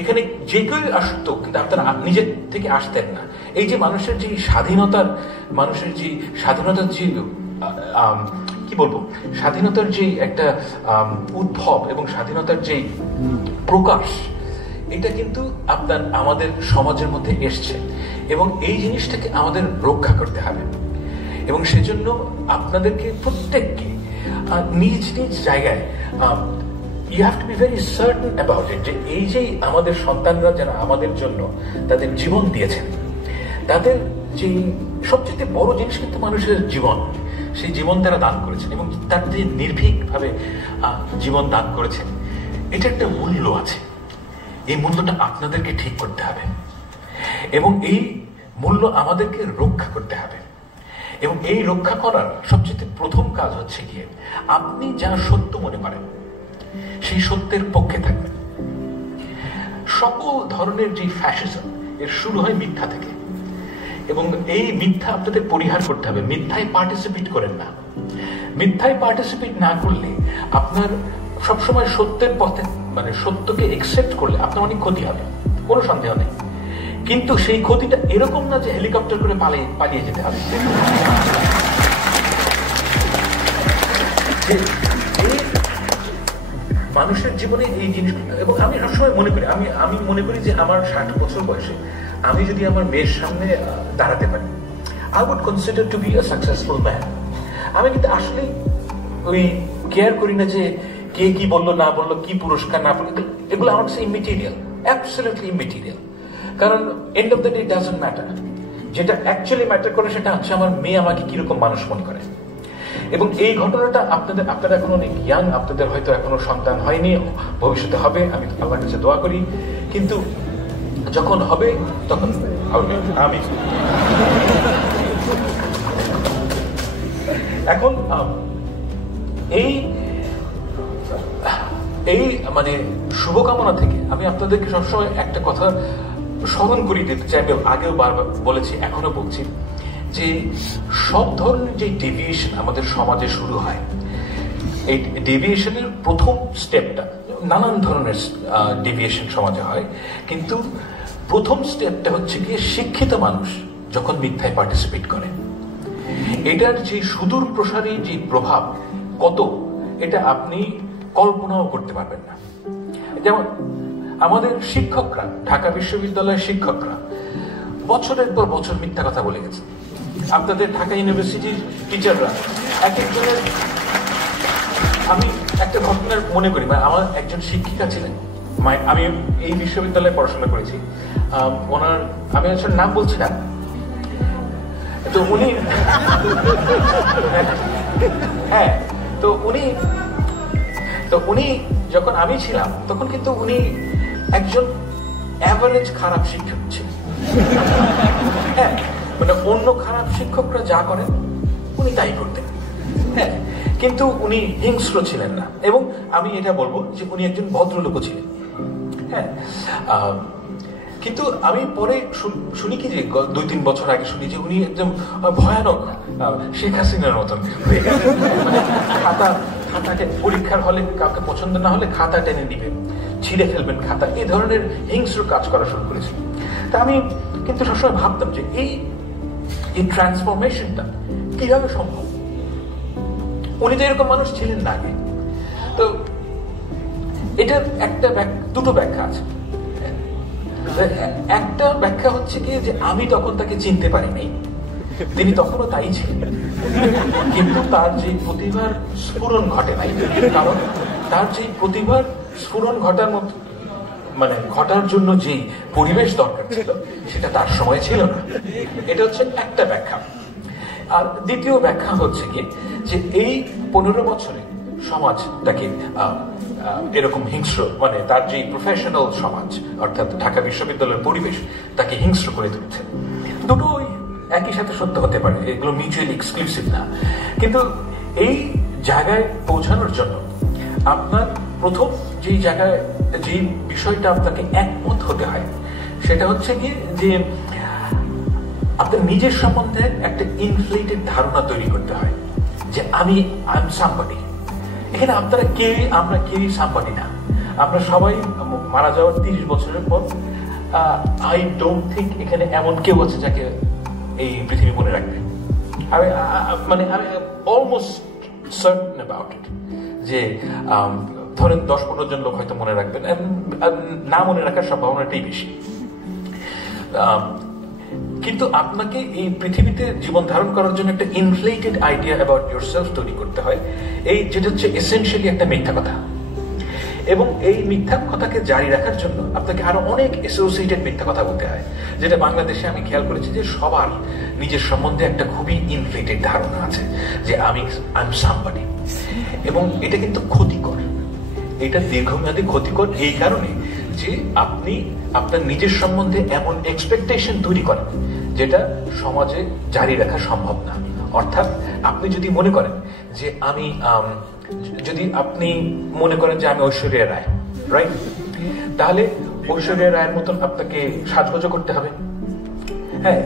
এখানে যে কেউ আসতো, কিন্তু আপনারা নিজের থেকে আসতেন না। এই যে মানুষের যে স্বাধীনতার যে কি বলবো, স্বাধীনতার যে একটা উদ্ভব এবং স্বাধীনতার যে প্রকাশ, এটা কিন্তু আমাদের সমাজের মধ্যে এসছে, এবং এই জিনিসটাকে আমাদের রক্ষা করতে হবে। এবং সেজন্য আপনাদেরকে প্রত্যেককে নিজ নিজ জায়গায় you have to be very certain about it যে এই যে আমাদের সন্তানরা যারা আমাদের জন্য তাদের জীবন দিয়েছেন, তাদের যে সবচেয়ে বড় জিনিস কিন্তু মানুষের জীবন, সেই জীবন তারা দান করেছেন এবং তার যে নির্ভীকভাবে জীবন দান করেছেন, এটা একটা মূল্য আছে। এই মূল্যটা আপনাদেরকে ঠিক করতে হবে এবং এই মূল্য আমাদেরকে রক্ষা করতে হবে। এবং এই রক্ষা করার সবচেয়ে প্রথম কাজ হচ্ছে গিয়ে আপনি যা সত্য মনে করেন সেই সত্যের পক্ষে থাকবেন। সকল ধরনের যে ফ্যাসিজম এর শুরু হয় মিথ্যা থেকে, এবং এই মিথ্যা আপনাদের পরিহার করতে হবে। মিথ্যায় পার্টিসিপেট করেন না। মিথ্যায় পার্টিসিপেট না করলে আপনার সবসময় সত্যের পথে মানে সত্যকে একসেপ্ট করলে আপনার অনেক ক্ষতি হবে, কোনো সন্দেহ নেই। কিন্তু সেই ক্ষতিটা এরকম না যে হেলিকপ্টার করে পালিয়ে যেতে হবে। মানুষের জীবনে এই জিনিসগুলো, এবং আমি সবসময় মনে করি, আমি মনে করি যে আমার 60 বছর বয়সে আমি যদি আমার মেয়ের সামনে দাঁড়াতে পারি, I would consider to be a successful man. আমি কিন্তু আসলে ওই কেয়ার করি না যে কে কি বললো না বললো, কি পুরস্কার না বললো, এগুলো আমার কাছে ইমেটেরিয়াল, অ্যাবসলিউটলি ইমেটেরিয়াল। কারণ end of the day doesn't matter. যেটা অ্যাকচুয়ালি ম্যাটার করে সেটা হচ্ছে আমার মেয়ে আমাকে কিরকম মানুষ মনে করে। এবং এই ঘটনাটা আপনারা এখন অনেক ইয়াং, আপনাদের হয়তো এখনো সন্তান হয়নি, ভবিষ্যতে হবে, আমি আল্লাহর কাছে দোয়া করি। কিন্তু যখন হবে তখন আমি এখন এই মানে শুভকামনা থেকে আমি আপনাদেরকে সবসময় একটা কথা স্মরণ করিয়ে দিতে চাই। আমি আগেও বারবার বলেছি, এখনো বলছি, যে সব ধরনের যে ডেভিয়েশন আমাদের সমাজে শুরু হয়, এই ডেভিয়েশনের প্রথম স্টেপটা, নানান ধরনের ডেভিয়েশন সমাজে হয়, কিন্তু প্রথম স্টেপটা হচ্ছে গিয়ে শিক্ষিত মানুষ যখন মিথ্যায় পার্টিসিপেট করে, এটার যে সুদূর প্রসারী যে প্রভাব কত, এটা আপনি কল্পনাও করতে পারবেন না। যেমন আমাদের শিক্ষকরা, ঢাকা বিশ্ববিদ্যালয়ের শিক্ষকরা বছরের পর বছর মিথ্যা কথা বলে গেছে। আপনাদের ঢাকা ইউনিভার্সিটির টিচাররা এক একজনের, আমি একটা ঘটনার মনে করি, মানে আমার একজন শিক্ষিকা ছিলেন, আমি এই বিশ্ববিদ্যালয়ে পড়াশোনা করেছি, ওনার, আমি আসলে নাম বলছি না, তো উনি হ্যাঁ, তো উনি যখন আমি ছিলাম তখন কিন্তু উনি একজন অ্যাভারেজ খারাপ শিক্ষক ছিলেন। হ্যাঁ, মানে অন্য খারাপ শিক্ষকরা যা করেন উনি তাই করতেন। হ্যাঁ, কিন্তু উনি হিংস্র ছিলেন না, এবং আমি এটা বলবো যে উনি একজন ভদ্রলোকও ছিলেন। হ্যাঁ, কিন্তু আমি পরে শুনি কি যে 2-3 বছর আগে শুনি যে উনি একদম ভয়ানক শেখ হাসিনার মতন হয়ে গেছেন। মানে খাতাকে পরীক্ষার হলে কাউকে পছন্দ না হলে খাতা টেনে নিবেন, ছিঁড়ে ফেলবেন খাতা, এই ধরনের হিংস্র কাজ করা শুরু করেছি। তা আমি কিন্তু সবসময় ভাবতাম যে এই ট্রান্সফরমেশনটা কিভাবে সম্ভব। উনি তো এরকম মানুষ ছিলেন না আগে। তো এটার দুটো ব্যাখ্যা আছে। একটা ব্যাখ্যা হচ্ছে কি যে আমি তখন তাকে চিনতে পারিনি, তিনি তখনও তাই ছিলেন, কিন্তু তার যে প্রতিভার স্ফুরণ ঘটে নাই। কারণ তার যে প্রতিভার স্ফুরণ ঘটার জন্য যে পরিবেশ দরকার ছিল সেটা তার সময় ছিল না। এটা হচ্ছে একটা ব্যাখ্যা। আর দ্বিতীয় ব্যাখ্যা হচ্ছে কি যে এই 15 বছরে সমাজ তাকে এরকম হিংস্র, মানে তার যে প্রফেশনাল সমাজ অর্থাৎ ঢাকা বিশ্ববিদ্যালয়ের পরিবেশ তাকে হিংস্র করে তুলেছে। দুটোই একই সাথে সত্য হতে পারে, এগুলো মিউচুয়ালি এক্সক্লুসিভ না। কিন্তু এই জায়গায় পৌঁছানোর জন্য আপনার প্রথম যে বিষয়টা আপনাকে একমত হতে হয় সেটা হচ্ছে কি যে আপনার নিজের সম্বন্ধে একটা ইনফ্লেটেড ধারণা তৈরি করতে হয় যে আই এম সামবডি। এখানে আমরা কেউই সামবডি না। আমরা সবাই মারা যাওয়ার 30 বছরের পর আই ডোন্ট থিঙ্ক এখানে এমন কেউ আছে যাকে এই পৃথিবী মনে রাখবে। আমি অলমোস্ট সার্টেন অ্যাবাউট ইট যে ধরেন 10-15 জন লোক হয়তো মনে রাখবেন, না মনে রাখার সম্ভাবনাটাই বেশি। কিন্তু আপনাকে এই পৃথিবীতে জীবন ধারণ করার জন্য একটা ইনফ্লেটেড আইডিয়া অ্যাবাউট ইয়োরসেলফ তৈরি করতে হয়, যেটা হচ্ছে এসেনশিয়ালি একটা মিথ্যা কথা। এবং এই মিথ্যা কথাকে জারি রাখার জন্য আপনাকে আরো অনেক অ্যাসোসিয়েটেড মিথ্যা কথা বলতে হয়, যেটা বাংলাদেশে আমি খেয়াল করেছি যে সবার নিজের সম্বন্ধে একটা খুবই ইনফ্লেটেড ধারণা আছে যে আই এম সামবডি। এবং এটা কিন্তু ক্ষতিকর, এটা দীর্ঘমেয়াদী ক্ষতিকর এই কারণে যে আপনি আপনার নিজের সম্বন্ধে এমন এক্সপেকটেশন তৈরি করেন যেটা সমাজে জারি রাখা সম্ভব না। অর্থাৎ আপনি যদি মনে করেন যে আপনি মনে করেন যে আমি ঐশ্বরিয়া রায়, রাইট? তাহলে ঐশ্বরিয়া রায়ের মতন আপনাকে সাজগোজ করতে হবে। হ্যাঁ,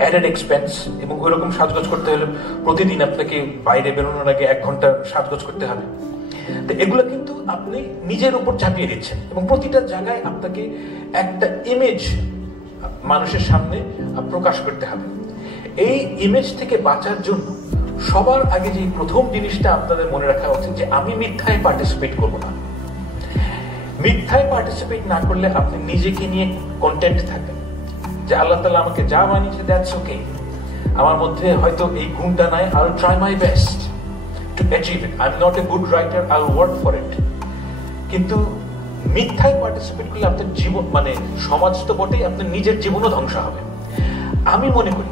অ্যাডেড এক্সপেন্স, এবং ওইরকম সাজগোজ করতে হলে প্রতিদিন আপনাকে বাইরে বেরোনোর আগে 1 ঘন্টা সাজগোজ করতে হবে। তো এগুলো কিন্তু আপনি নিজের উপর চাপিয়ে দিচ্ছেন, এবং প্রতিটা জায়গায় আপনাকে একটা ইমেজ মানুষের সামনে প্রকাশ করতে হবে। এই ইমেজ থেকে বাঁচার জন্য সবার আগে যে প্রথম জিনিসটা আপনাদের মনে রাখা উচিত যে আমি মিথ্যায় পার্টিসিপেট করব না। মিথ্যায় পার্টিসিপেট না করলে আপনি নিজেকে নিয়ে কন্টেন্ট থাকবেন যে আল্লাহ তাআলা আমাকে যা বানিয়েছে দ্যাটস ওকে, আমার মধ্যে হয়তো এই গুণটা নাই, I will try my best to achieve it, I am not a good writer, I will work for it. কিন্তু মিথ্যায় পার্টিসিপেট করলে আপনার জীবন মানে সমাজ তো বটেই, আপনার নিজের জীবনও ধ্বংস হবে। আমি মনে করি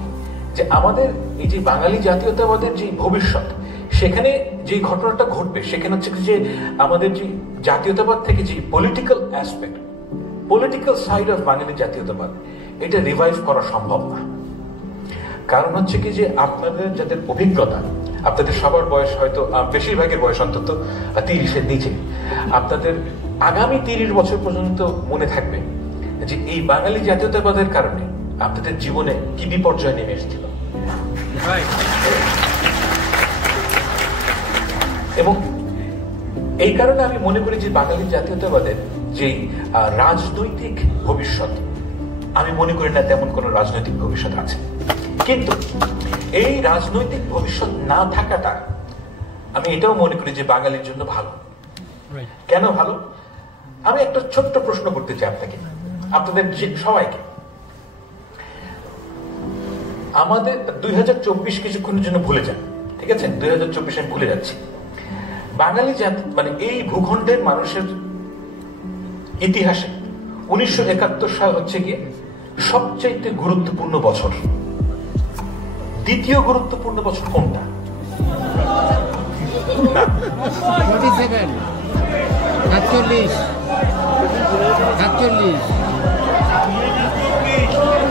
যে আমাদের এই যে বাঙালি জাতীয়তাবাদের যে ভবিষ্যৎ, সেখানে যে ঘটনাটা ঘটবে সেখানে হচ্ছে যে আমাদের যে জাতীয়তাবাদ থেকে যে political aspect, political side of বাঙালি জাতীয়তাবাদ, এটা রিভাইভ করা সম্ভব না। কারণ হচ্ছে কি যে আপনাদের যাদের অভিজ্ঞতা, আপনাদের সবার বয়স হয়তো বেশিরভাগের বয়স অন্তত 30-এর নিচে, আপনাদের আগামী 30 বছর পর্যন্ত মনে থাকবে যে এই বাঙালি জাতীয়তাবাদের কারণে আপনাদের জীবনে কি বিপর্যয় নেমে এসেছিল। এবং এই কারণে আমি মনে করি যে বাঙালি জাতীয়তাবাদের যে রাজনৈতিক ভবিষ্যৎ, আমি মনে করি না তেমন কোনো রাজনৈতিক ভবিষ্যৎ আছে। কিন্তু এই রাজনৈতিক ভবিষ্যৎ না থাকাটা আমি এটাও মনে করি যে বাঙালির জন্য ভালো। কেন ভালো? আমি একটা ছোট্ট প্রশ্ন করতে চাই আপনাদের সবাইকে। আমাদের 2024 কিছুক্ষণের জন্য ভুলে যান, ঠিক আছে? 2024 আমি ভুলে যাচ্ছি। বাঙালি জাতি মানে এই ভূখণ্ডের মানুষের ইতিহাসে 1971 সাল হচ্ছে গিয়ে সবচাইতে গুরুত্বপূর্ণ বছর। দ্বিতীয় গুরুত্বপূর্ণ বছর কোনটা?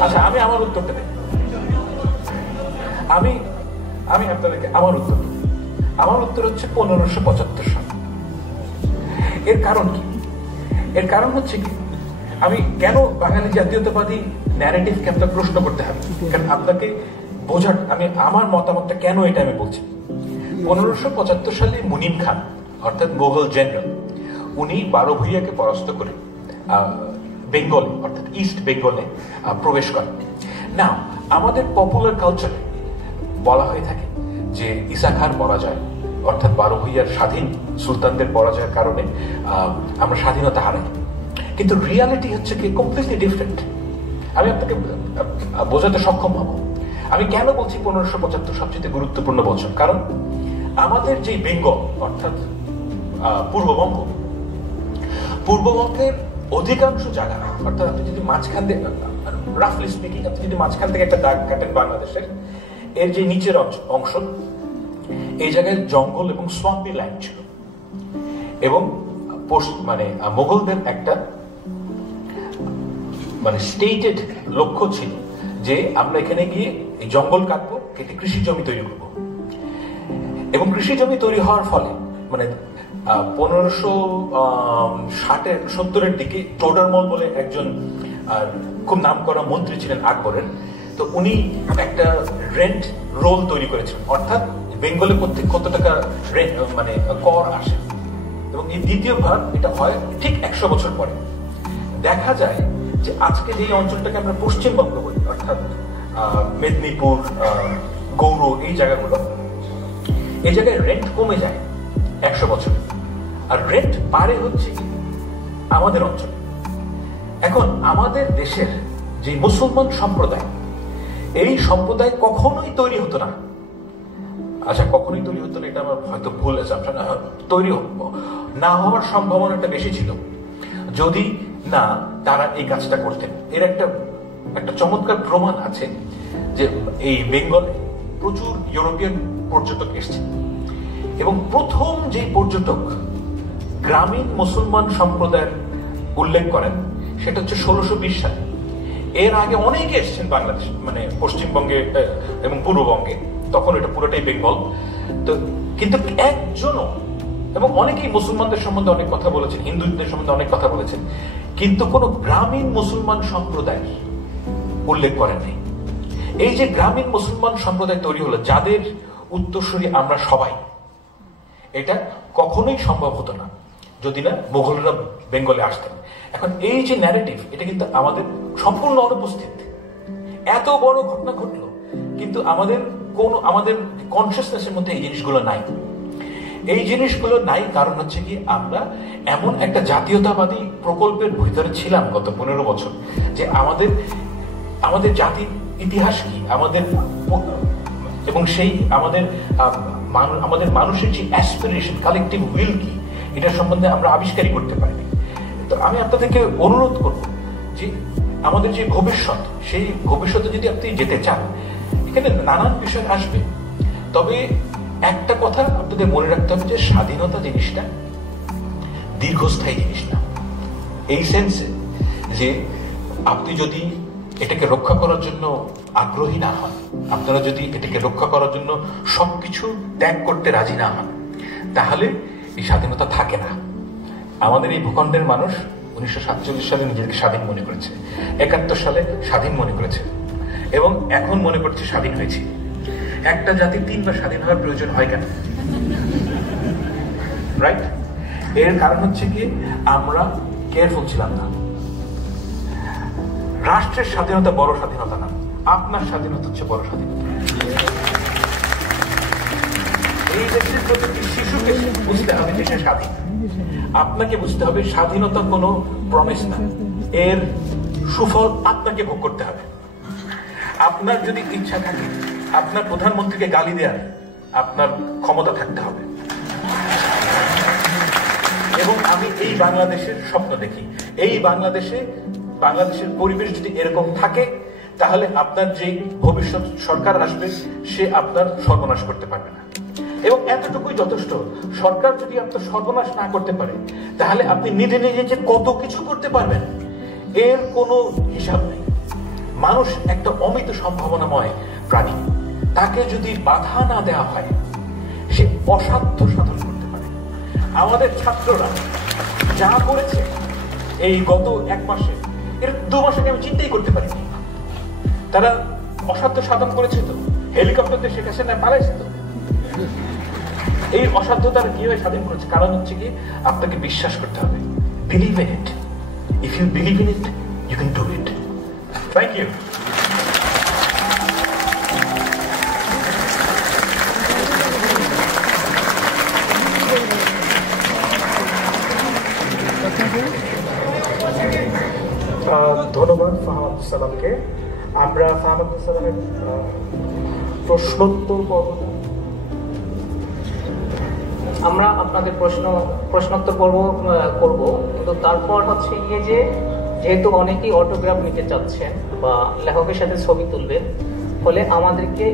আচ্ছা, আমি আমার উত্তরটা দেব। আমি আপনাদেরকে আমার উত্তর দেব। আমার উত্তর হচ্ছে 1575 সাল। এর কারণ কি? এর কারণ হচ্ছে কি, আমি কেন বাঙালি জাতীয়তাবাদী ন্যারেটিভকে আপনার প্রশ্ন করতে হবে, কারণ আপনাকে বোঝার আমি আমার মতামতটা কেন এটা আমি বলছি। 1575 সালে মুনিম খান অর্থাৎ মোগল জেনারেল, উনি 12 ভূঁইয়াকে পরাস্ত করে বেঙ্গলে অর্থাৎ ইস্ট বেঙ্গলে প্রবেশ করেন। না, আমাদের পপুলার কালচারে বলা হয়ে থাকে যে ঈসা খার পরাজয় অর্থাৎ 12 ভূঁইয়ার স্বাধীন সুলতানদের পরাজয়ের কারণে আমরা স্বাধীনতা হারাই। কিন্তু রিয়ালিটি হচ্ছে কি কমপ্লিটলি ডিফারেন্ট। আমি আপনাকে বোঝাতে সক্ষম হব। আমি কেন বলছি 1575 সবচেয়ে গুরুত্বপূর্ণ বছর? কারণ আমাদের যে বেঙ্গল অর্থাৎ পূর্ববঙ্গের অধিকাংশ জায়গা অর্থাৎ আপনি যদি মাঝখান থেকে রাফলি স্পিকিং আপনি যদি মাঝখান থেকে একটা দাগ কাটেন বাংলাদেশের, এর যে নিচের অংশ, এই জায়গায় জঙ্গল এবং সোয়াম্পি ল্যান্ড ছিল। এবং মানে মোগলদের একটা মানে স্টেটেড লক্ষ্য ছিল যে আমরা এখানে গিয়ে এই জঙ্গল কাটবো, কেটে কৃষি জমি তৈরি করবো। এবং কৃষি জমি তৈরি হওয়ার ফলে মানে 1570-এর দিকে টোডারমল বলে একজন খুব নামকরা মন্ত্রী ছিলেন আকবরের, তো উনি একটা রেন্ট রোল তৈরি করেছেন, অর্থাৎ বেঙ্গলে প্রত্যেক কত টাকা মানে কর আসে। এবং এই দ্বিতীয়বার এটা হয় ঠিক 100 বছর পরে। দেখা যায় যে আজকে যে অঞ্চলটাকে আমরা পশ্চিমবঙ্গ বলি অর্থাৎ মেদিনীপুর, গৌড়, এই জায়গাগুলো, এই জায়গায় রেন্ট কমে যায় 100 বছর, আর রেন্ট বাড়ে হচ্ছে আমাদের অঞ্চল। এখন আমাদের দেশের যে মুসলমান সম্প্রদায়, এই সম্প্রদায় কখনোই তৈরি হতো না। আচ্ছা, কখনোই তৈরি হতো না এটা আমার হয়তো ভুল অ্যাসাম্পশন, তৈরি না হওয়ার সম্ভাবনাটা বেশি ছিল যদি না তারা এই কাজটা করতেন। এর একটা চমৎকার প্রমাণ আছে যে এই বেঙ্গলে প্রচুর ইউরোপিয়ান পর্যটক এসছে এবং প্রথম যে পর্যটক গ্রামীণ মুসলমান সম্প্রদায়ের উল্লেখ করেন সেটা হচ্ছে 1620 সালে। এর আগে অনেকে এসেছেন বাংলাদেশ মানে পশ্চিমবঙ্গে এবং পূর্ববঙ্গে, তখন এটা পুরোটাই বেঙ্গল। তো কিন্তু একজনও, এবং অনেকেই মুসলমানদের সম্বন্ধে অনেক কথা বলেছেন, হিন্দুদের সম্বন্ধে অনেক কথা বলেছেন, কিন্তু কোনো গ্রামীণ মুসলমান সম্প্রদায় উল্লেখ করেন নাই। এই যে গ্রামীণ মুসলমান সম্প্রদায় তৈরি হলো, যাদের উত্তরসূরি আমরা সবাই, এটা কখনোই সম্ভব হতো না যদি না মুঘলরা বেঙ্গলে আসতেন। এখন এই যে ন্যারেটিভ, এটা কিন্তু আমাদের সম্পূর্ণ অনুপস্থিত। এত বড় ঘটনা ঘটলো, কিন্তু আমাদের কনসিয়াসনেসের মধ্যে এই জিনিসগুলো নাই। এই জিনিসগুলো নাই কারণ হচ্ছে কি, আমরা এমন একটা জাতীয়তাবাদী প্রকল্পের ভিতরে ছিলাম গত 15 বছর, যে আমাদের জাতির ইতিহাস কি, এবং সেই আমাদের মানুষের যে অ্যাসপিরেশন, কালেকটিভ উইল কি, এটা সম্বন্ধে আমরা আবিষ্কারই করতে পারিনি। তো আমি আপনাদেরকে অনুরোধ করব যে আমাদের যে ভবিষ্যৎ, সেই ভবিষ্যতে যদি আপনি যেতে চান, এখানে নানান বিষয় আসবে, তবে একটা কথা আপনাদের মনে রাখতে হবে যে স্বাধীনতা জিনিসটা দীর্ঘস্থায়ী জিনিস না। এই সেন্সে যে আপনি যদি এটাকে রক্ষা করার জন্য আগ্রহী না হন, আপনারা যদি এটাকে রক্ষা করার জন্য সবকিছু ত্যাগ করতে রাজি না হন, তাহলে এই স্বাধীনতা থাকে না। আমাদের এই ভূখণ্ডের মানুষ 1947 সালে নিজেকে স্বাধীন মনে করেছে, 71 সালে স্বাধীন মনে করেছে, এবং এখন মনে করছে স্বাধীন হয়েছে। একটা জাতি 3 বার স্বাধীন হওয়ার প্রয়োজন হয় কেন? রাইট? এর কারণ হচ্ছে কি, আমরা কেয়ারফুল ছিলাম না। রাষ্ট্রের স্বাধীনতা বড় স্বাধীনতা না, আপনার স্বাধীনতা হচ্ছে বড় স্বাধীনতা। এই দেশের প্রতিটি শিশুকে বুঝতে হবে যে সে স্বাধীন। আপনাকে বুঝতে হবে স্বাধীনতা কোনো প্রমিস না, এর সুফল আপনাকে ভোগ করতে হবে। আপনার যদি ইচ্ছা থাকে আপনার প্রধানমন্ত্রীকে গালি দেওয়ার, আপনার ক্ষমতা থাকতে হবে। এবং আমি এই বাংলাদেশের স্বপ্ন দেখি, এই বাংলাদেশের পরিবেশ যদি এরকম থাকে, তাহলে আপনার যে ভবিষ্যৎ সরকার আসবে সে আপনার সর্বনাশ করতে পারবে না। এবং এতটুকুই যথেষ্ট। সরকার যদি আপনার সর্বনাশ না করতে পারে, তাহলে আপনি নিজে নিজে যে কত কিছু করতে পারবেন এর কোনো হিসাব নেই। মানুষ একটা অমিত সম্ভাবনাময় প্রাণী, তাকে যদি বাধা না দেওয়া হয় সে অসাধ্য সাধন করতে পারে। আমাদের ছাত্ররা যা করেছে এই গত 1 মাসে, এর 2 মাস আগে আমি চিন্তাই করতে পারিনি। তারা অসাধ্য সাধন করেছে, তো হেলিকপ্টারতে শেখ হাসিনা পালাইছে। তো এই অসাধ্য তারা কিভাবে স্বাধীন করেছে? কারণ হচ্ছে কি, আপনাকে বিশ্বাস করতে হবে। Believe in it. If you believe in it, you can do it. Thank you. ধন্যবাদ ফাহাদ সালামকে। আমরা ফাহাদ সালামের প্রশ্নোত্তর পর্ব, আমরা আপনাদের প্রশ্নোত্তর পর্ব করব, কিন্তু তারপর হচ্ছে গিয়ে যে যেহেতু অনেকেই অটোগ্রাফ নিতে চাচ্ছেন বা লেখকের সাথে ছবি তুলবেন, ফলে আমাদেরকে